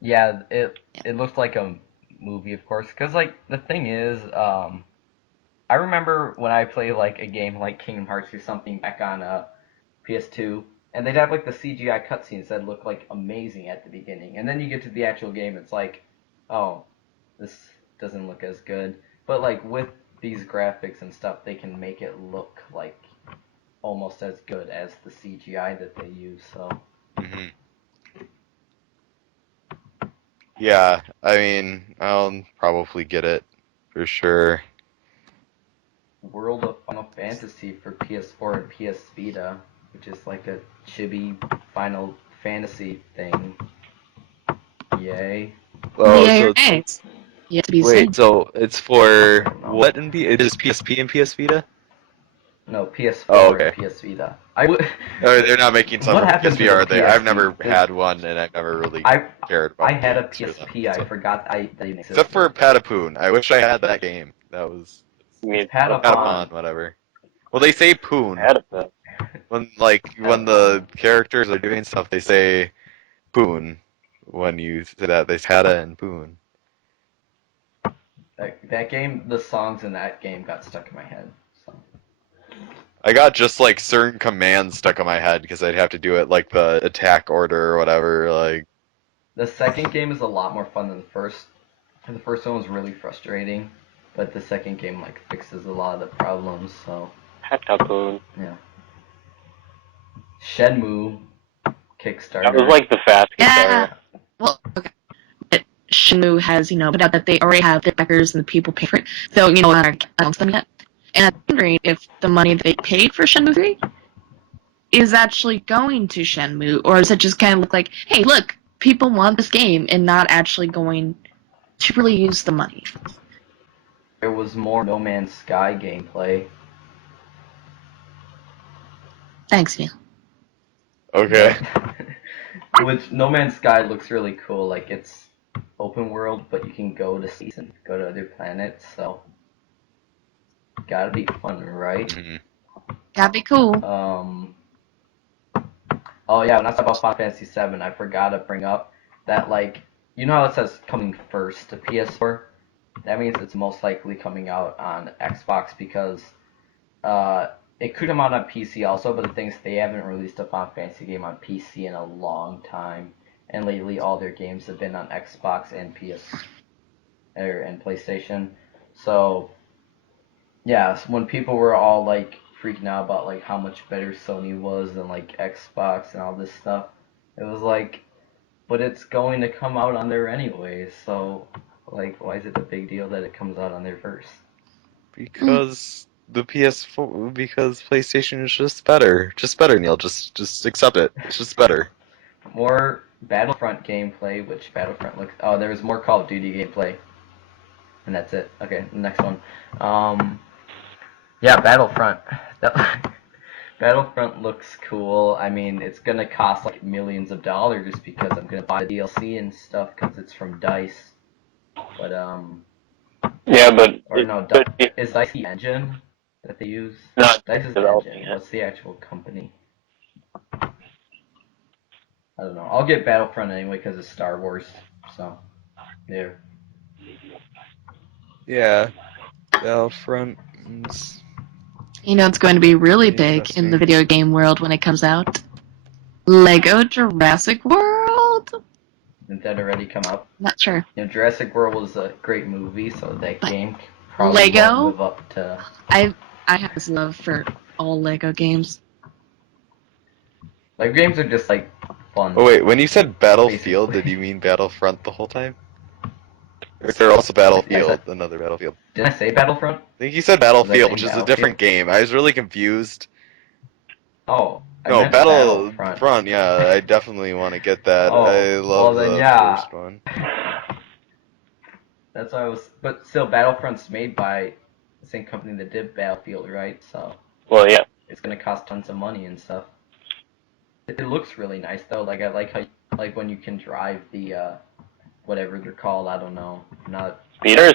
Yeah, it looked like a movie, of course. Because like the thing is, I remember when I played like a game like Kingdom Hearts or something back on PS2, and they'd have like the CGI cutscenes that look like amazing at the beginning, and then you get to the actual game, it's like, oh, this doesn't look as good. But like with these graphics and stuff, they can make it look like almost as good as the CGI that they use. So hmm Yeah, I mean, I'll probably get it for sure. World of Final Fantasy for PS4 and PS Vita, which is like a chibi Final Fantasy thing. Yay. Oh, yeah, so you're it's, right. You have to be wait, sane. so it's for what in it is PSP and PS Vita? No, PS4 Oh, okay. and PS Vita. I would. Oh, they're not making some What for happened to PSP, the are they? I've PSP? never had one, and I've never really I cared about I had a games for them, PSP. I so. forgot that even existed. Except for Patapoon. I wish I had that game. That was You mean Patapon. Patapon, whatever. Well, they say Poon. Patapon. When the characters are doing stuff, they say Poon. When you say that, they say Pata and Poon. That game, the songs in that game got stuck in my head. So. I got just like certain commands stuck in my head because I'd have to do it like the attack order or whatever. Like, The second game is a lot more fun than the first. And the first one was really frustrating, but the second game like fixes a lot of the problems. So Patapon. yeah. Shenmue Kickstarter. That was like the fast Yeah. Kickstarter. Well, okay. But Shenmue has, put out that they already have their backers and the people pay for it, so, not announced them yet. And I'm wondering if the money that they paid for Shenmue 3 is actually going to Shenmue, or does it just kind of look like, hey, look, people want this game, and not actually going to really use the money. There was more No Man's Sky gameplay. Thanks, Neil. okay. Which No Man's Sky looks really cool. Like it's open world, but you can go to space and go to other planets. So gotta be fun, right? Mhm. That'd be cool. Oh yeah, when I talk about Final Fantasy VII, I forgot to bring up that like how it says coming first to PS4. that means it's most likely coming out on Xbox because it could come out on PC also, but the thing is they haven't released a Final Fantasy game on PC in a long time, and lately all their games have been on Xbox and and PlayStation. So yeah, so when people were all like freaking out about like how much better Sony was than like Xbox and all this stuff, it was like, but it's going to come out on there anyways, so like why is it a big deal that it comes out on there first? Because the PS4, because PlayStation is just better, Neil. Just accept it. It's just better. More Battlefront gameplay, which Battlefront looks. Oh, there was more Call of Duty gameplay, and that's it. Okay, next one. Yeah, Battlefront. Battlefront looks cool. I mean, it's gonna cost like millions of dollars because I'm gonna buy the DLC and stuff because it's from DICE. But Yeah, but or no, but is DICE the engine that they use? not DICE is the developing engine. it. What's the actual company? I don't know. I'll get Battlefront anyway because it's Star Wars. So there. Yeah, Battlefront. Is You know it's going to be really big in interesting. the video game world when it comes out. Lego Jurassic World? Didn't that already come out? Not sure. You know, Jurassic World was a great movie, so that But game probably Lego? won't live up to. I have this love for all Lego games. Like games are just like fun. Oh wait, when you said Battlefield, Basically. did you mean Battlefront the whole time? Or is there also Battlefield, I another Battlefield? Did I say Battlefront? I think you said Was I Battlefield, saying which is a Battlefield? different game. I was really confused. Oh, I No, meant Battlefront. Battlefront, yeah, I definitely want to get that. Oh, I love well then, the yeah. first one. That's why I was. But still, Battlefront's made by the same company that did Battlefield, right? So Well, yeah. it's gonna cost tons of money and stuff. It looks really nice though. Like I like how like when you can drive the whatever they're called. I don't know. Not. Speeders?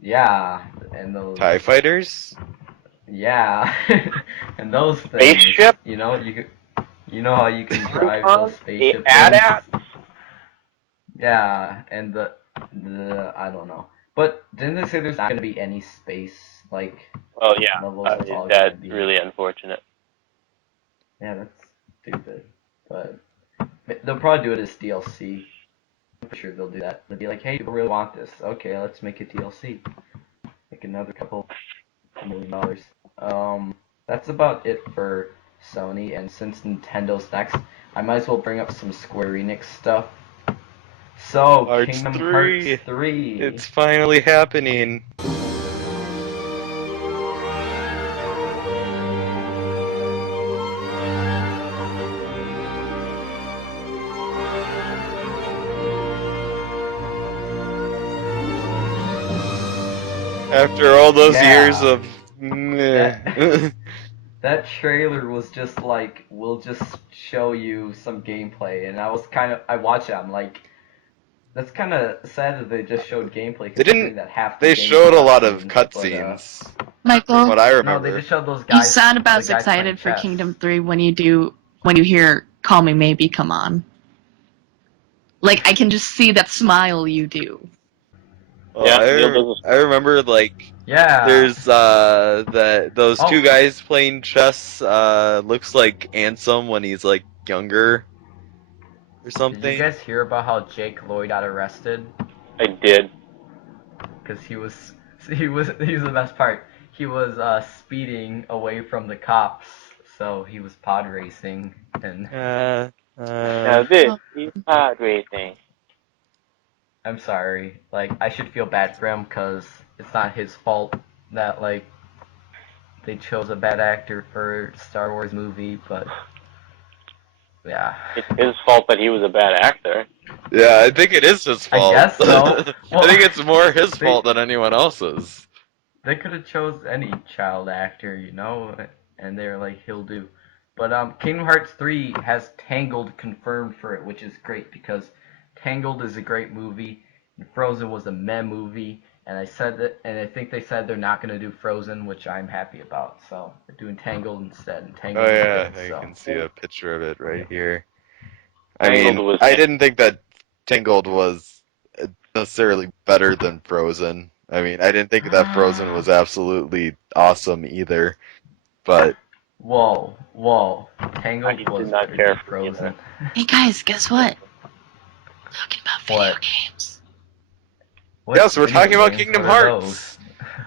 Yeah, and those. TIE Fighters? Yeah, and those things. Spaceship? You know you know how you can drive those The spaceship AT-AT? things. Yeah, and the I don't know. But didn't they say there's not gonna be any space like Well, yeah. levels? It's all gonna That's be. really unfortunate. Yeah, that's stupid. But they'll probably do it as DLC. I'm pretty sure they'll do that. They'll be like, hey, people really want this. Okay, let's make it DLC. Make another couple $1 million. That's about it for Sony. And since Nintendo's next, I might as well bring up some Square Enix stuff. So, Hearts Kingdom 3. Hearts 3. It's finally happening. After all those Yeah. years of meh. That trailer was just like, we'll just show you some gameplay, and I watched it, I'm like, that's kind of sad that they just showed gameplay. They didn't- That half the They game showed a was lot of cutscenes, cutscenes. From Michael, what I No, remember. they just showed those you guys. sound about the as guys playing excited for chess. Kingdom 3 when you hear Call Me Maybe Come On. Like, I can just see that smile you do. Well, Yeah, Neil I remember like Yeah. there's those Oh. two guys playing chess. Looks like Ansem when he's like younger or Did something. you guys hear about how Jake Lloyd got arrested? I did. Because he was the best part. He was speeding away from the cops, so he was pod racing and. Now this is pod racing. I'm sorry. Like, I should feel bad for him because it's not his fault that, like, they chose a bad actor for Star Wars movie, but yeah. It's his fault that he was a bad actor. Yeah, I think it is his fault. guess so. I think it's more his They- fault than anyone else's. They could have chose any child actor, you know, and they were like, he'll do. But Kingdom Hearts 3 has Tangled confirmed for it, which is great because Tangled is a great movie, and Frozen was a meh movie, and I think they said they're not going to do Frozen, which I'm happy about. So they're doing Tangled instead, and Tangled Oh is yeah, good, I so. can see a picture of it right here. I Tangled mean, was- I didn't think that Tangled was necessarily better than Frozen. I mean, I didn't think that Frozen was absolutely awesome either, but Whoa. I Tangled did was not better care than for either. Frozen. Hey guys, guess what? Talking about video What? games. What yes, we're video talking about games? Kingdom What are Hearts.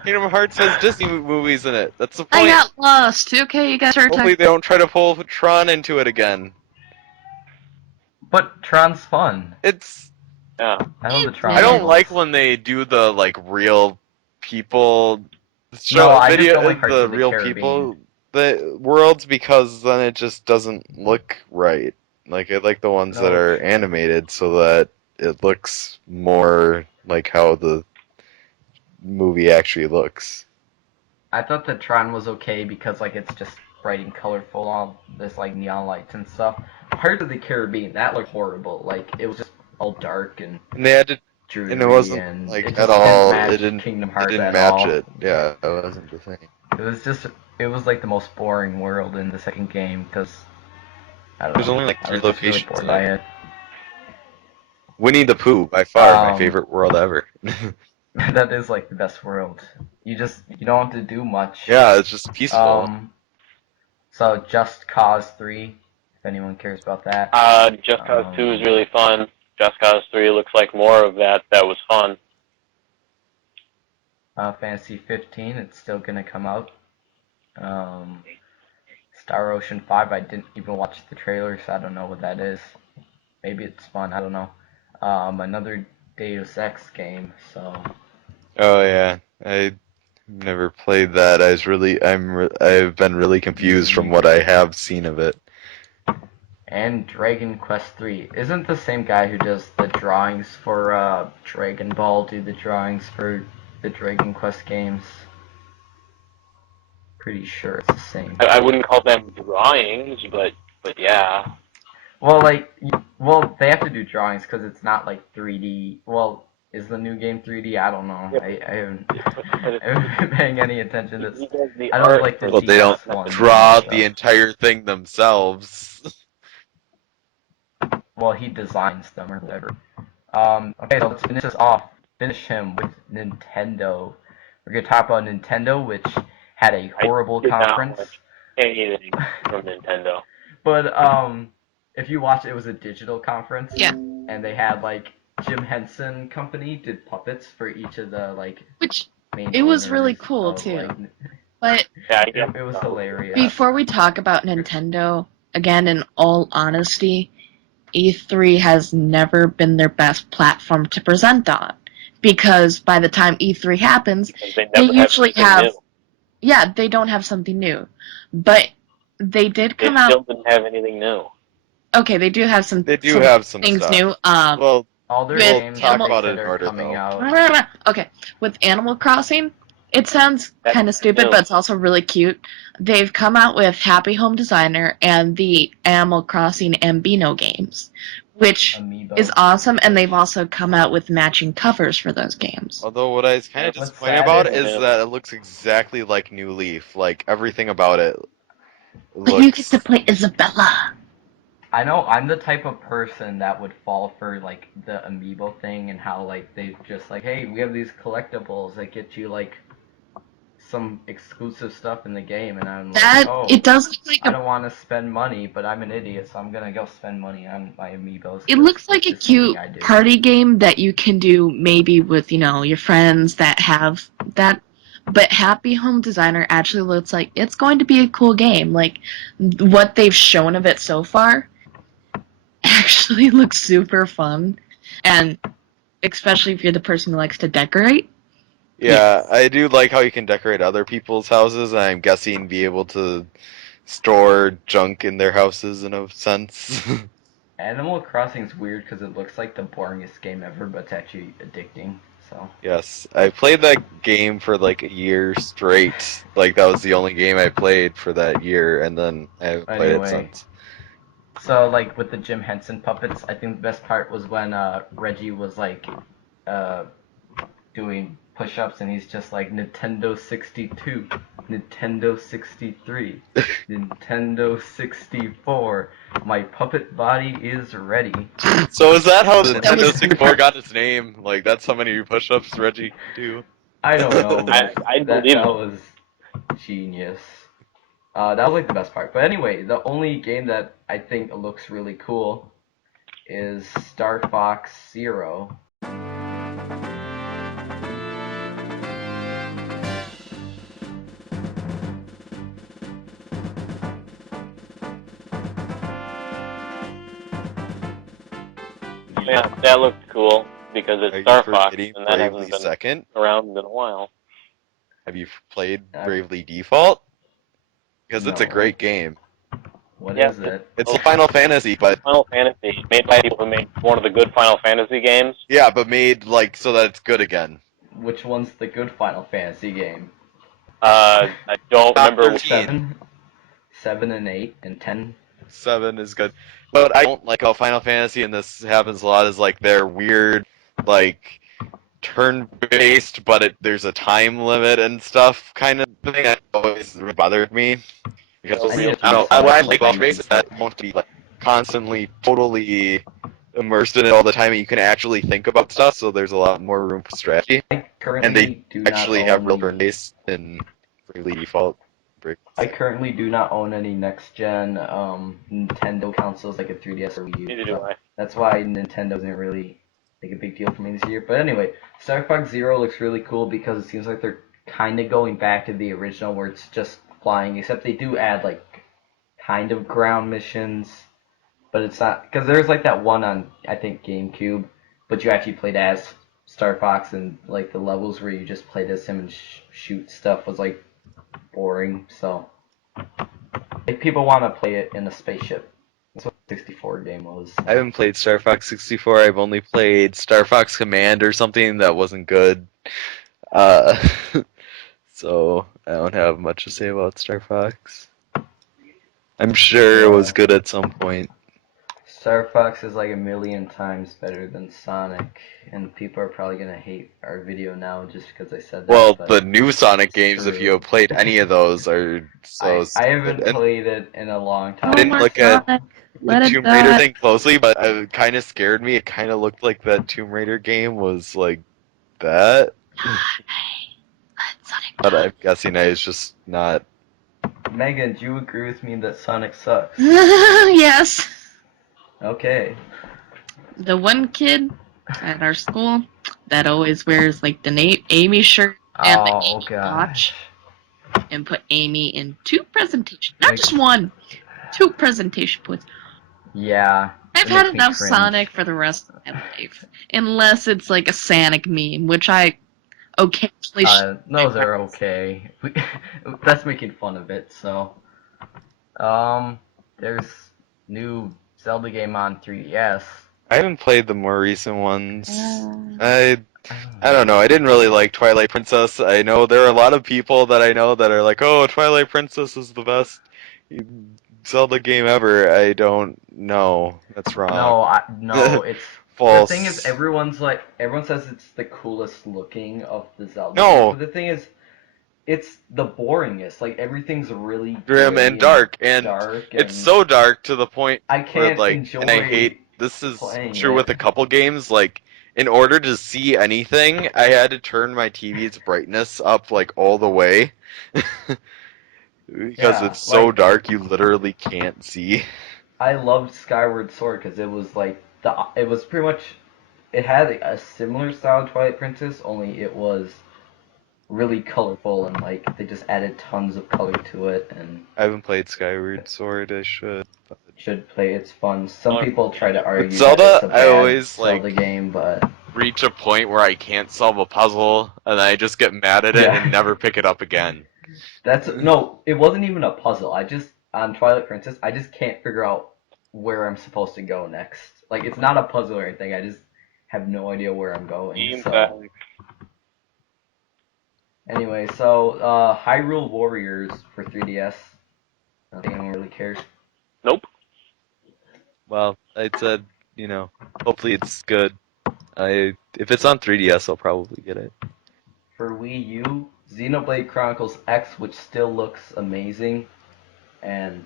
Kingdom Hearts has Disney movies in it. That's the I point. got lost. Okay, you guys are Hopefully talking. they don't try to pull Tron into it again. But Tron's fun. It's Yeah. I love the Tron I don't levels. like when they do the like real people No, I just video don't like Hearts the of the real Caribbean. people the worlds because then it just doesn't look right. Like I like the ones that No. are animated so that it looks more like how the movie actually looks. I thought that Tron was okay because like it's just bright and colorful, all this like neon lights and stuff. Hearts of the Caribbean, that looked horrible. Like it was just all dark and And they had to dreary, and it wasn't and like it at just all didn't match it didn't Kingdom it Hearts didn't at match all. it. Yeah, that wasn't the thing. It was like the most boring world in the second game because I don't There's know. only like I 3 was just really locations bored in by it. it. Winnie the Pooh, by far my favorite world ever. That is like the best world. You don't have to do much. Yeah, it's just peaceful. So Just Cause 3, if anyone cares about that. Just Cause 2 is really fun. Just Cause 3 looks like more of that. That was fun. Fantasy 15, it's still gonna come out. Star Ocean 5, I didn't even watch the trailer, so I don't know what that is. Maybe it's fun, I don't know. Another Deus Ex game, so Oh yeah, I never played that. I've been really confused from what I have seen of it. and Dragon Quest 3. Isn't the same guy who does the drawings for Dragon Ball do the drawings for the Dragon Quest games? Pretty sure it's the same. I wouldn't call them drawings, but yeah. Well, they have to do drawings because it's not like 3D. Well, is the new game 3D? I don't know. Yep. I haven't been paying any attention. He does the I don't art like the for Well, they don't DS one. draw so- the entire thing themselves. Well, he designs them or whatever. Okay, so let's finish this off. Finish him with Nintendo. We're gonna talk about Nintendo, which had a horrible did not conference. watch anything from Nintendo. But if you watch, it was a digital conference. Yeah. And they had like Jim Henson Company did puppets for each of the like Which main. it was really owners cool of, too. like, But Yeah, I guess it was so. hilarious. before we talk about Nintendo, again, in all honesty, E3 has never been their best platform to present on. Because by the time E3 happens, Because they they never have usually something have. new. Yeah, they don't have something new. But they did They come out. still didn't have anything new. Okay, they do have some. They do have some things stuff. new. Well, all their with games talk that about they it in said are order, coming though. out. Okay, with Animal Crossing, it sounds That's kind of stupid, new. but it's also really cute. They've come out with Happy Home Designer and the Animal Crossing Ambino games, which Amiibo. is awesome, and they've also come out with matching covers for those games. although what I was kind of What's disappointed sad about is- is that it looks exactly like New Leaf. Like everything about it But you get looks. to play Isabella. I know I'm the type of person that would fall for like the amiibo thing and how like they just like, hey, we have these collectibles that get you like some exclusive stuff in the game, and I'm like, That oh, it does look like I a don't want to spend money, but I'm an idiot, so I'm gonna go spend money on my amiibos. It 'cause looks like a it's something cute I do. party game that you can do maybe with, your friends that have that. But Happy Home Designer actually looks like it's going to be a cool game. Like, what they've shown of it so far actually looks super fun. And especially if you're the person who likes to decorate. Yeah, I do like how you can decorate other people's houses, and I'm guessing be able to store junk in their houses in a sense. Animal Crossing's weird because it looks like the boringest game ever, but it's actually addicting. So Yes, I played that game for like a year straight. Like that was the only game I played for that year, and then I haven't played it Anyway. since. So like with the Jim Henson puppets, I think the best part was when Reggie was like doing push-ups, and he's just like Nintendo 62, Nintendo 63, Nintendo 64. My puppet body is ready. So is that how the That Nintendo was- 64 got its name? Like, that's how many push-ups Reggie can do? I don't know, but I that believe it. was genius. That was like the best part. But anyway, the only game that I think looks really cool is Star Fox Zero. Yeah, that looked cool because Are it's you Star Fox, forgetting and that Bravely hasn't been Second? around in a while. Have you played Uh, Bravely Default? Because it's a No. great game. What Yeah, is it? It's Final Fantasy, but Final Fantasy, made by people who made one of the good Final Fantasy games. yeah, but made like so that it's good again. Which one's the good Final Fantasy game? I don't Top remember. 13. 7 and 8 and 10. 7 is good, but I don't like how Final Fantasy, and this happens a lot, is like they're weird, like turn-based, but there's a time limit and stuff kind of thing. That always bothered me because I need to I don't. find What I some like about comments. turn-based is that you won't be like constantly, totally immersed in it all the time, and you can actually think about stuff. So there's a lot more room for strategy, I currently and they do actually not have own real turn-based in Bravely Default. I currently do not own any next gen Nintendo consoles like a 3DS or Wii U. Neither do So I. that's why Nintendo isn't really like a big deal for me this year. But anyway, Star Fox Zero looks really cool because it seems like they're kind of going back to the original where it's just flying, except they do add like kind of ground missions, but it's not because there's like that one on I think GameCube, but you actually played as Star Fox, and like the levels where you just played as him and shoot stuff was like boring. So if people want to play it in a spaceship, that's what the 64 game was. I haven't played Star Fox 64. I've only played Star Fox Command or something that wasn't good. Uh, so I don't have much to say about Star Fox. I'm sure it was good at some point. Star Fox is like a million times better than Sonic, and people are probably gonna hate our video now just because I said that. Well, but the new Sonic it's games, if true. you have played any of those, are so I haven't stupid. And played it in a long I time. didn't look at Sonic, let the it Tomb Raider die. thing closely, but it kind of scared me. It kind of looked like that Tomb Raider game was like that. But I'm guessing I was just not. Megan, do you agree with me that Sonic sucks? Yes. Okay. The one kid at our school that always wears like the Amy shirt and the Oh Amy gosh. watch and put Amy in 2 presentations, not Like- just 1, 2 presentation points. Yeah. I've it had makes me enough cringe. Sonic for the rest of my life, unless it's like a Sonic meme, which I occasionally. Those are okay. That's making fun of it. So, there's new Zelda game on 3DS. I haven't played the more recent ones. Uh, I don't know. I didn't really like Twilight Princess. I know there are a lot of people that I know that are like, "Oh, Twilight Princess is the best Zelda game ever." I don't know. That's wrong. No, it's False. the thing is everyone says it's the coolest looking of the Zelda. No. games, but the thing is, it's the boringest. Like everything's really Grim gray and dark, and dark, it's and so dark to the point I where can't like, enjoy. and I hate. This is playing true it. with a couple games. Like, in order to see anything, I had to turn my TV's brightness up like all the way. Because Yeah, it's so like- dark, you literally can't see. I loved Skyward Sword because it was like it was pretty much it had a similar style to Twilight Princess, only it was really colorful and like they just added tons of color to it, and I haven't played Skyward Sword. I should. But should play. It's fun. Some people try to argue Zelda, that it's a I bad always, Zelda like- game, but reach a point where I can't solve a puzzle, and I just get mad at it Yeah. and never pick it up again. no, it wasn't even a puzzle. I just on Twilight Princess, I just can't figure out where I'm supposed to go next. Like it's not a puzzle or anything. I just have no idea where I'm going. So anyway, so Hyrule Warriors for 3DS. I don't think anyone really cares. Nope. Well, I said, hopefully it's good. If it's on 3DS, I'll probably get it. for Wii U, Xenoblade Chronicles X, which still looks amazing. And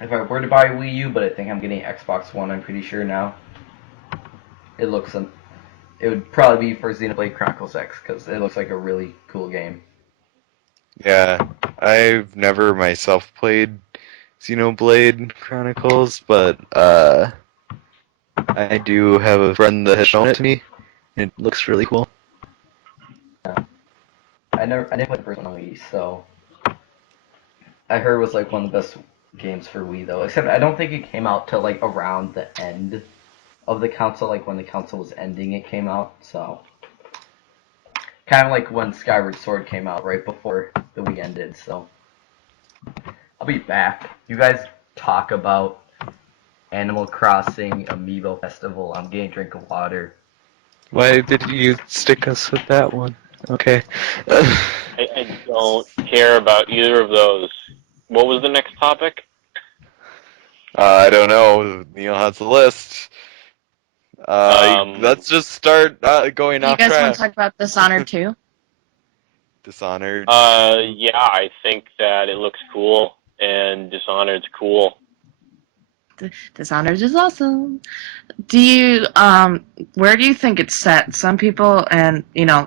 if I were to buy a Wii U, but I think I'm getting Xbox One, I'm pretty sure now. It would probably be for Xenoblade Chronicles X because it looks like a really cool game. Yeah, I've never myself played Xenoblade Chronicles, but I do have a friend that has shown it to me. It looks really cool. I didn't play the first one on Wii, so I heard it was like one of the best games for Wii though. Except I don't think it came out till like around the end of the console, like when the console was ending, it came out. So kind of like when Skyward Sword came out right before the Wii ended. So I'll be back. You guys talk about Animal Crossing Amiibo Festival. I'm getting a drink of water. Why did you stick us with that one? Okay. I don't care about either of those. What was the next topic? I don't know. Neil has a list. Let's just start going Do you off guys want track. to talk about Dishonored too? Dishonored. Yeah, I think that it looks cool, and Dishonored's cool. Dishonored is awesome. Do you where do you think it's set? Some people, and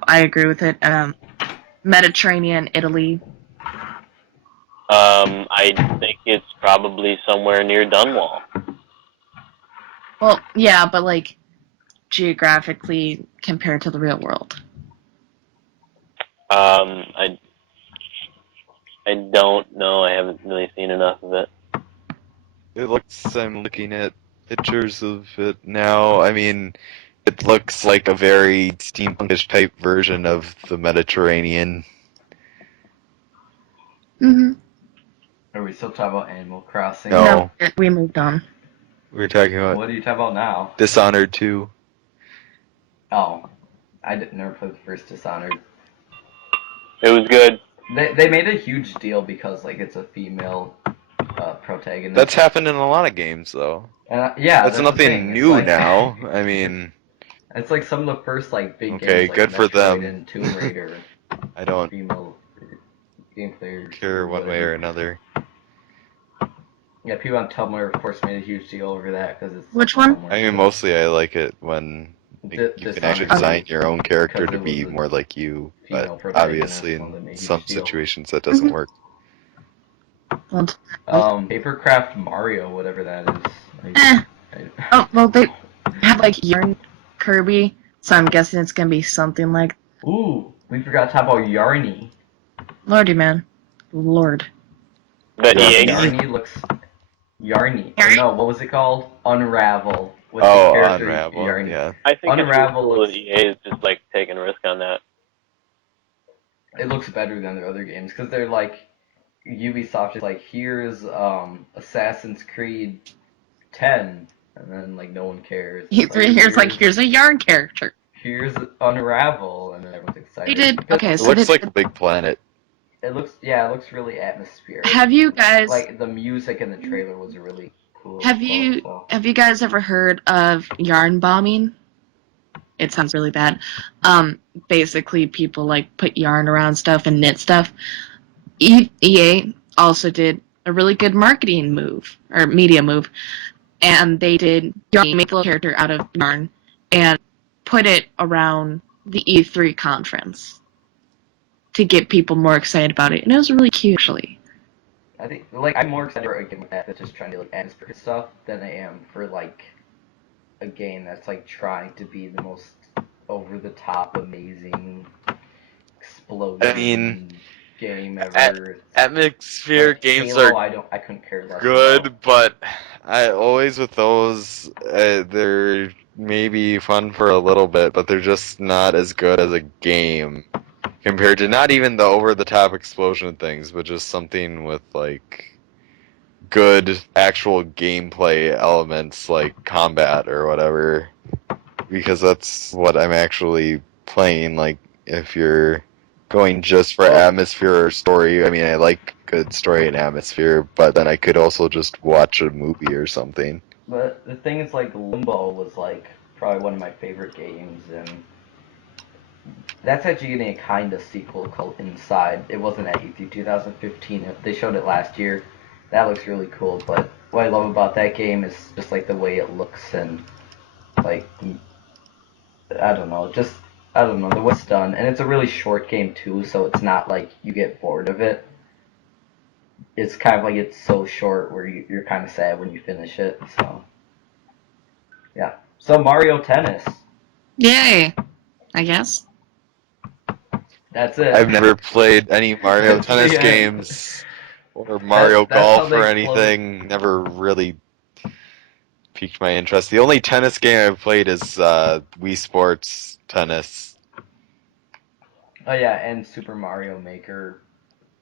I agree with it. Mediterranean, Italy. I think it's probably somewhere near Dunwall. Well, yeah, but like geographically compared to the real world. I don't know. I haven't really seen enough of it. I'm looking at pictures of it now. I mean, it looks like a very steampunkish type version of the Mediterranean. Mm-hmm. Are we still talking about Animal Crossing? No. We moved on. We were talking about What are you talking about now? Dishonored 2. Oh, I never played the first Dishonored. It was good. They made a huge deal because like it's a female protagonist. That's happened in a lot of games, though. Yeah, That's the nothing thing. new It's like, now. I mean, it's like some of the first like big Okay, games, like good for Metroid them. and Tomb Raider. I don't Female gameplay. care one way or another. Yeah, people on Tumblr, of course, made a huge deal over that because it's. Which one? Tumblr. I mean, mostly I like it when you can actually design your own character to be more like you, female but protagonist, obviously one that in made a huge some deal. situations that doesn't work. Papercraft Mario, whatever that is. Eh. Oh, well, they have like Yarn Kirby, so I'm guessing it's gonna be something like. Ooh, we forgot to talk about Yarny. Lordy, man. Lord. The EA game? Yarny looks. Yarny. Yarny? No, what was it called? Unravel. With Oh, the character Unravel, Yarny. yeah. I think Unravel it's cool looks- that EA is just like taking a risk on that. It looks better than their other games because they're like Ubisoft is like here's Assassin's Creed 10 and then like no one cares. It's Here's a Yarn character. here's Unravel and then everyone's excited. They did Because okay. It So looks they like a big planet. It looks really atmospheric. Have you guys like the music in the trailer was really cool. have you guys ever heard of yarn bombing? It sounds really bad. Basically, people like put yarn around stuff and knit stuff. EA also did a really good marketing move or media move, and they did make a little character out of yarn and put it around the E3 conference to get people more excited about it, and it was really cute actually. I think like I'm more excited for a game like that that's just trying to like atmospheric stuff than I am for like a game that's like trying to be the most over the top amazing explosion I mean, game ever. Atmosphere Like, games Halo, are I couldn't care less good, about. but I always with those, they're maybe fun for a little bit, but they're just not as good as a game compared to not even the over-the-top explosion things, but just something with like good actual gameplay elements like combat or whatever, because that's what I'm actually playing. Like if you're going just for atmosphere or story, I mean I like good story and atmosphere, but then I could also just watch a movie or something. But the thing is, like Limbo was like probably one of my favorite games, and That's actually getting a kind of sequel called Inside. It wasn't at E3 2015. They showed it last year. That looks really cool. But what I love about that game is just like the way it looks and like I don't know, just I don't know the way it's done. And it's a really short game too, so it's not like you get bored of it. It's kind of like it's so short where you're kind of sad when you finish it. So yeah. So Mario Tennis. Yay! I guess. That's it. I've never played any Mario Tennis Yeah. games or Mario That's how Golf they or close- anything. Never really piqued my interest. The only tennis game I've played is Wii Sports Tennis. Oh yeah, and Super Mario Maker.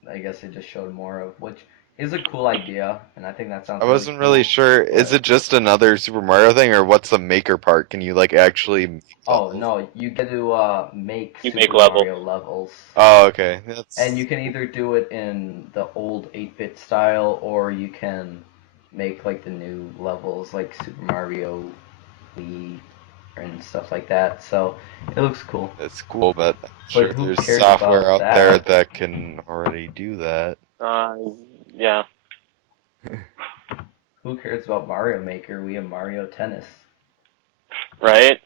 I guess they just showed more of, which is a cool idea, and I think that sounds. I wasn't really cool, sure. Is but- it just another Super Mario thing, or what's the Maker part? Can you like actually? Make Oh levels? no, you get to make You Super make levels. Mario levels, Oh, okay. That's and you can either do it in the old 8-bit style, or you can make like the new levels, like Super Mario Wii and stuff like that. So it looks cool. it's cool, but I'm But sure who there's cares software about out there that? that can already do that. Yeah. Who cares about Mario Maker? We have Mario Tennis. Right?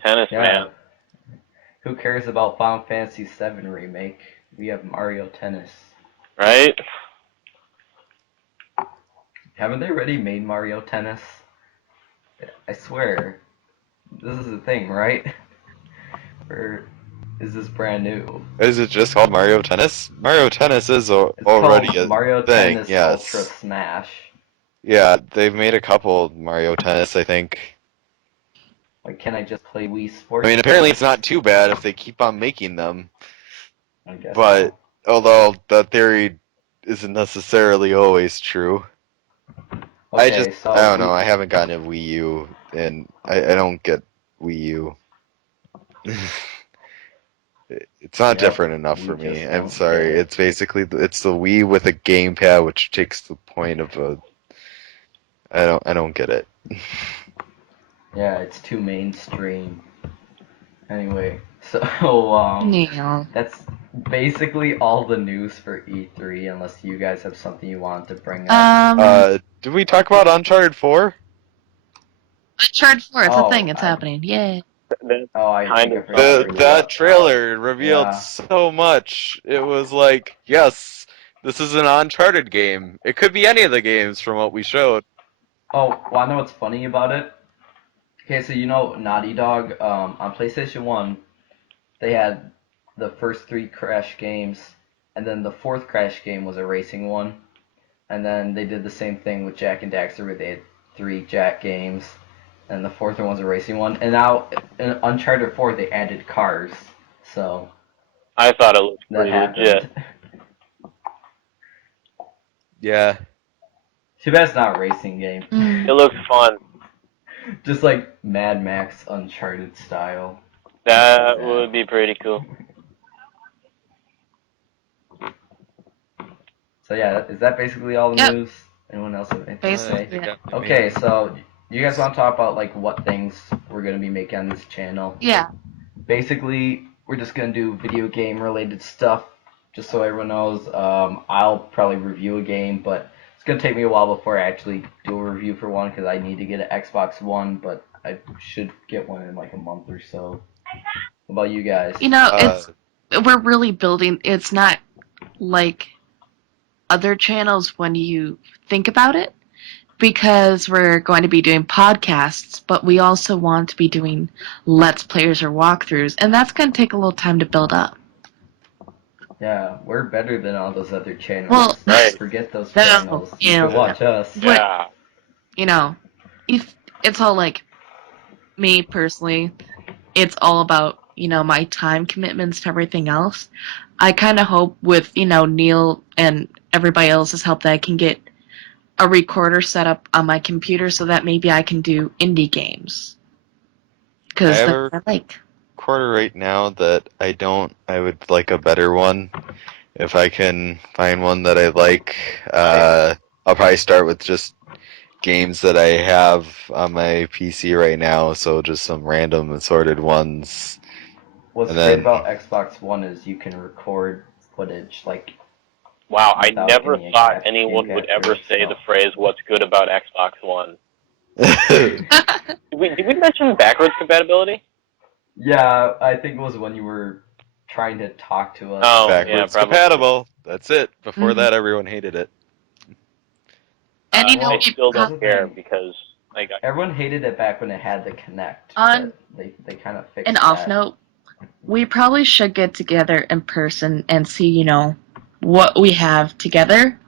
Tennis, Yeah. man. Who cares about Final Fantasy VII Remake? We have Mario Tennis. Right? Haven't they already made Mario Tennis? I swear. This is a thing, right? Or is this brand new? Is it just called Mario Tennis? Mario Tennis is It's already called a Mario thing. Tennis Yes. Ultra Smash. Yeah, they've made a couple Mario Tennis, I think. Like, can I just play Wii Sports? I mean, apparently it's not too bad if they keep on making them. I guess But although that theory isn't necessarily always true. so. Okay, so I don't know. I haven't gotten a Wii U, and I don't get Wii U. It's not Yep, different enough we for me. just I'm don't sorry. get it. It's basically it's the Wii with a gamepad, which takes the point of a. I don't get it. Yeah, it's too mainstream. Anyway, so Yeah. that's basically all the news for E3, unless you guys have something you want to bring up. Did we talk about Uncharted 4? Uncharted 4, it's a Oh, thing, it's I- happening. Yay. Oh, I Kind think I of forgot to The bring that up. trailer revealed Yeah. so much. It was like, yes, this is an Uncharted game. It could be any of the games from what we showed. Oh, well, I know what's funny about it. Okay, so you know Naughty Dog, on PlayStation 1, they had the first 3 Crash games, and then the 4th Crash game was a racing one. And then they did the same thing with Jack and Daxter, where they had 3 Jack games, and the 4th one was a racing one. And now, in Uncharted 4, they added cars, so I thought it looked that pretty happened. legit. Yeah. Too bad it's not a racing game. Mm. It looks fun. Just like Mad Max Uncharted style. That Yeah. would be pretty cool. So yeah, is that basically all the Yep. news? Anyone else have anything to say? Basically, yeah. Okay, so you guys want to talk about like what things we're gonna be making on this channel? Yeah. Basically, we're just gonna do video game related stuff, just so everyone knows. I'll probably review a game, but it's gonna take me a while before I actually do a review for one because I need to get an Xbox One, but I should get one in like a month or so. What about you guys? You know, Uh, we're really building, it's not like other channels when you think about it, because we're going to be doing podcasts, but we also want to be doing Let's Players or walkthroughs, and that's going to take a little time to build up. Yeah, we're better than all those other channels. Well, Right. Forget those No, channels. You yeah. can watch us. What- Yeah. You know, if it's all like me personally, it's all about, you know, my time commitments to everything else. I kind of hope with, you know, Neil and everybody else's help that I can get a recorder set up on my computer so that maybe I can do indie games. Because I have that's what I like. Quarter right now that I would like a better one. If I can find one that I like, I'll probably start with just games that I have on my PC right now, so just some random assorted ones. What's And great then- about Xbox One is you can record footage, like, Wow, I without never any thought cap- anyone would cap- ever say stuff. the phrase "What's good about Xbox One." Did we mention backwards compatibility? Yeah, I think it was when you were trying to talk to us. Oh, yeah, Backwards probably. compatible. That's it. Before Mhm. that, everyone hated it. And you well, know, I still that's don't the care thing. because like Everyone hated it back when it had the Connect. On but they kind of fixed an that. off note, we probably should get together in person and see, you know, what we have together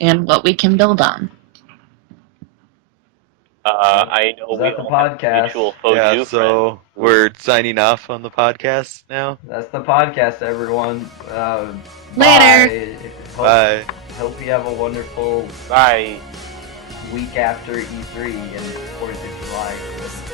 and what we can build on. I know Was we that the all have podcast? mutual Foju Yeah, friends. so we're signing off on the podcast now. That's the podcast, everyone. Later. Bye. Bye. Hope you have a wonderful Bye. week after E3 and 4th of July.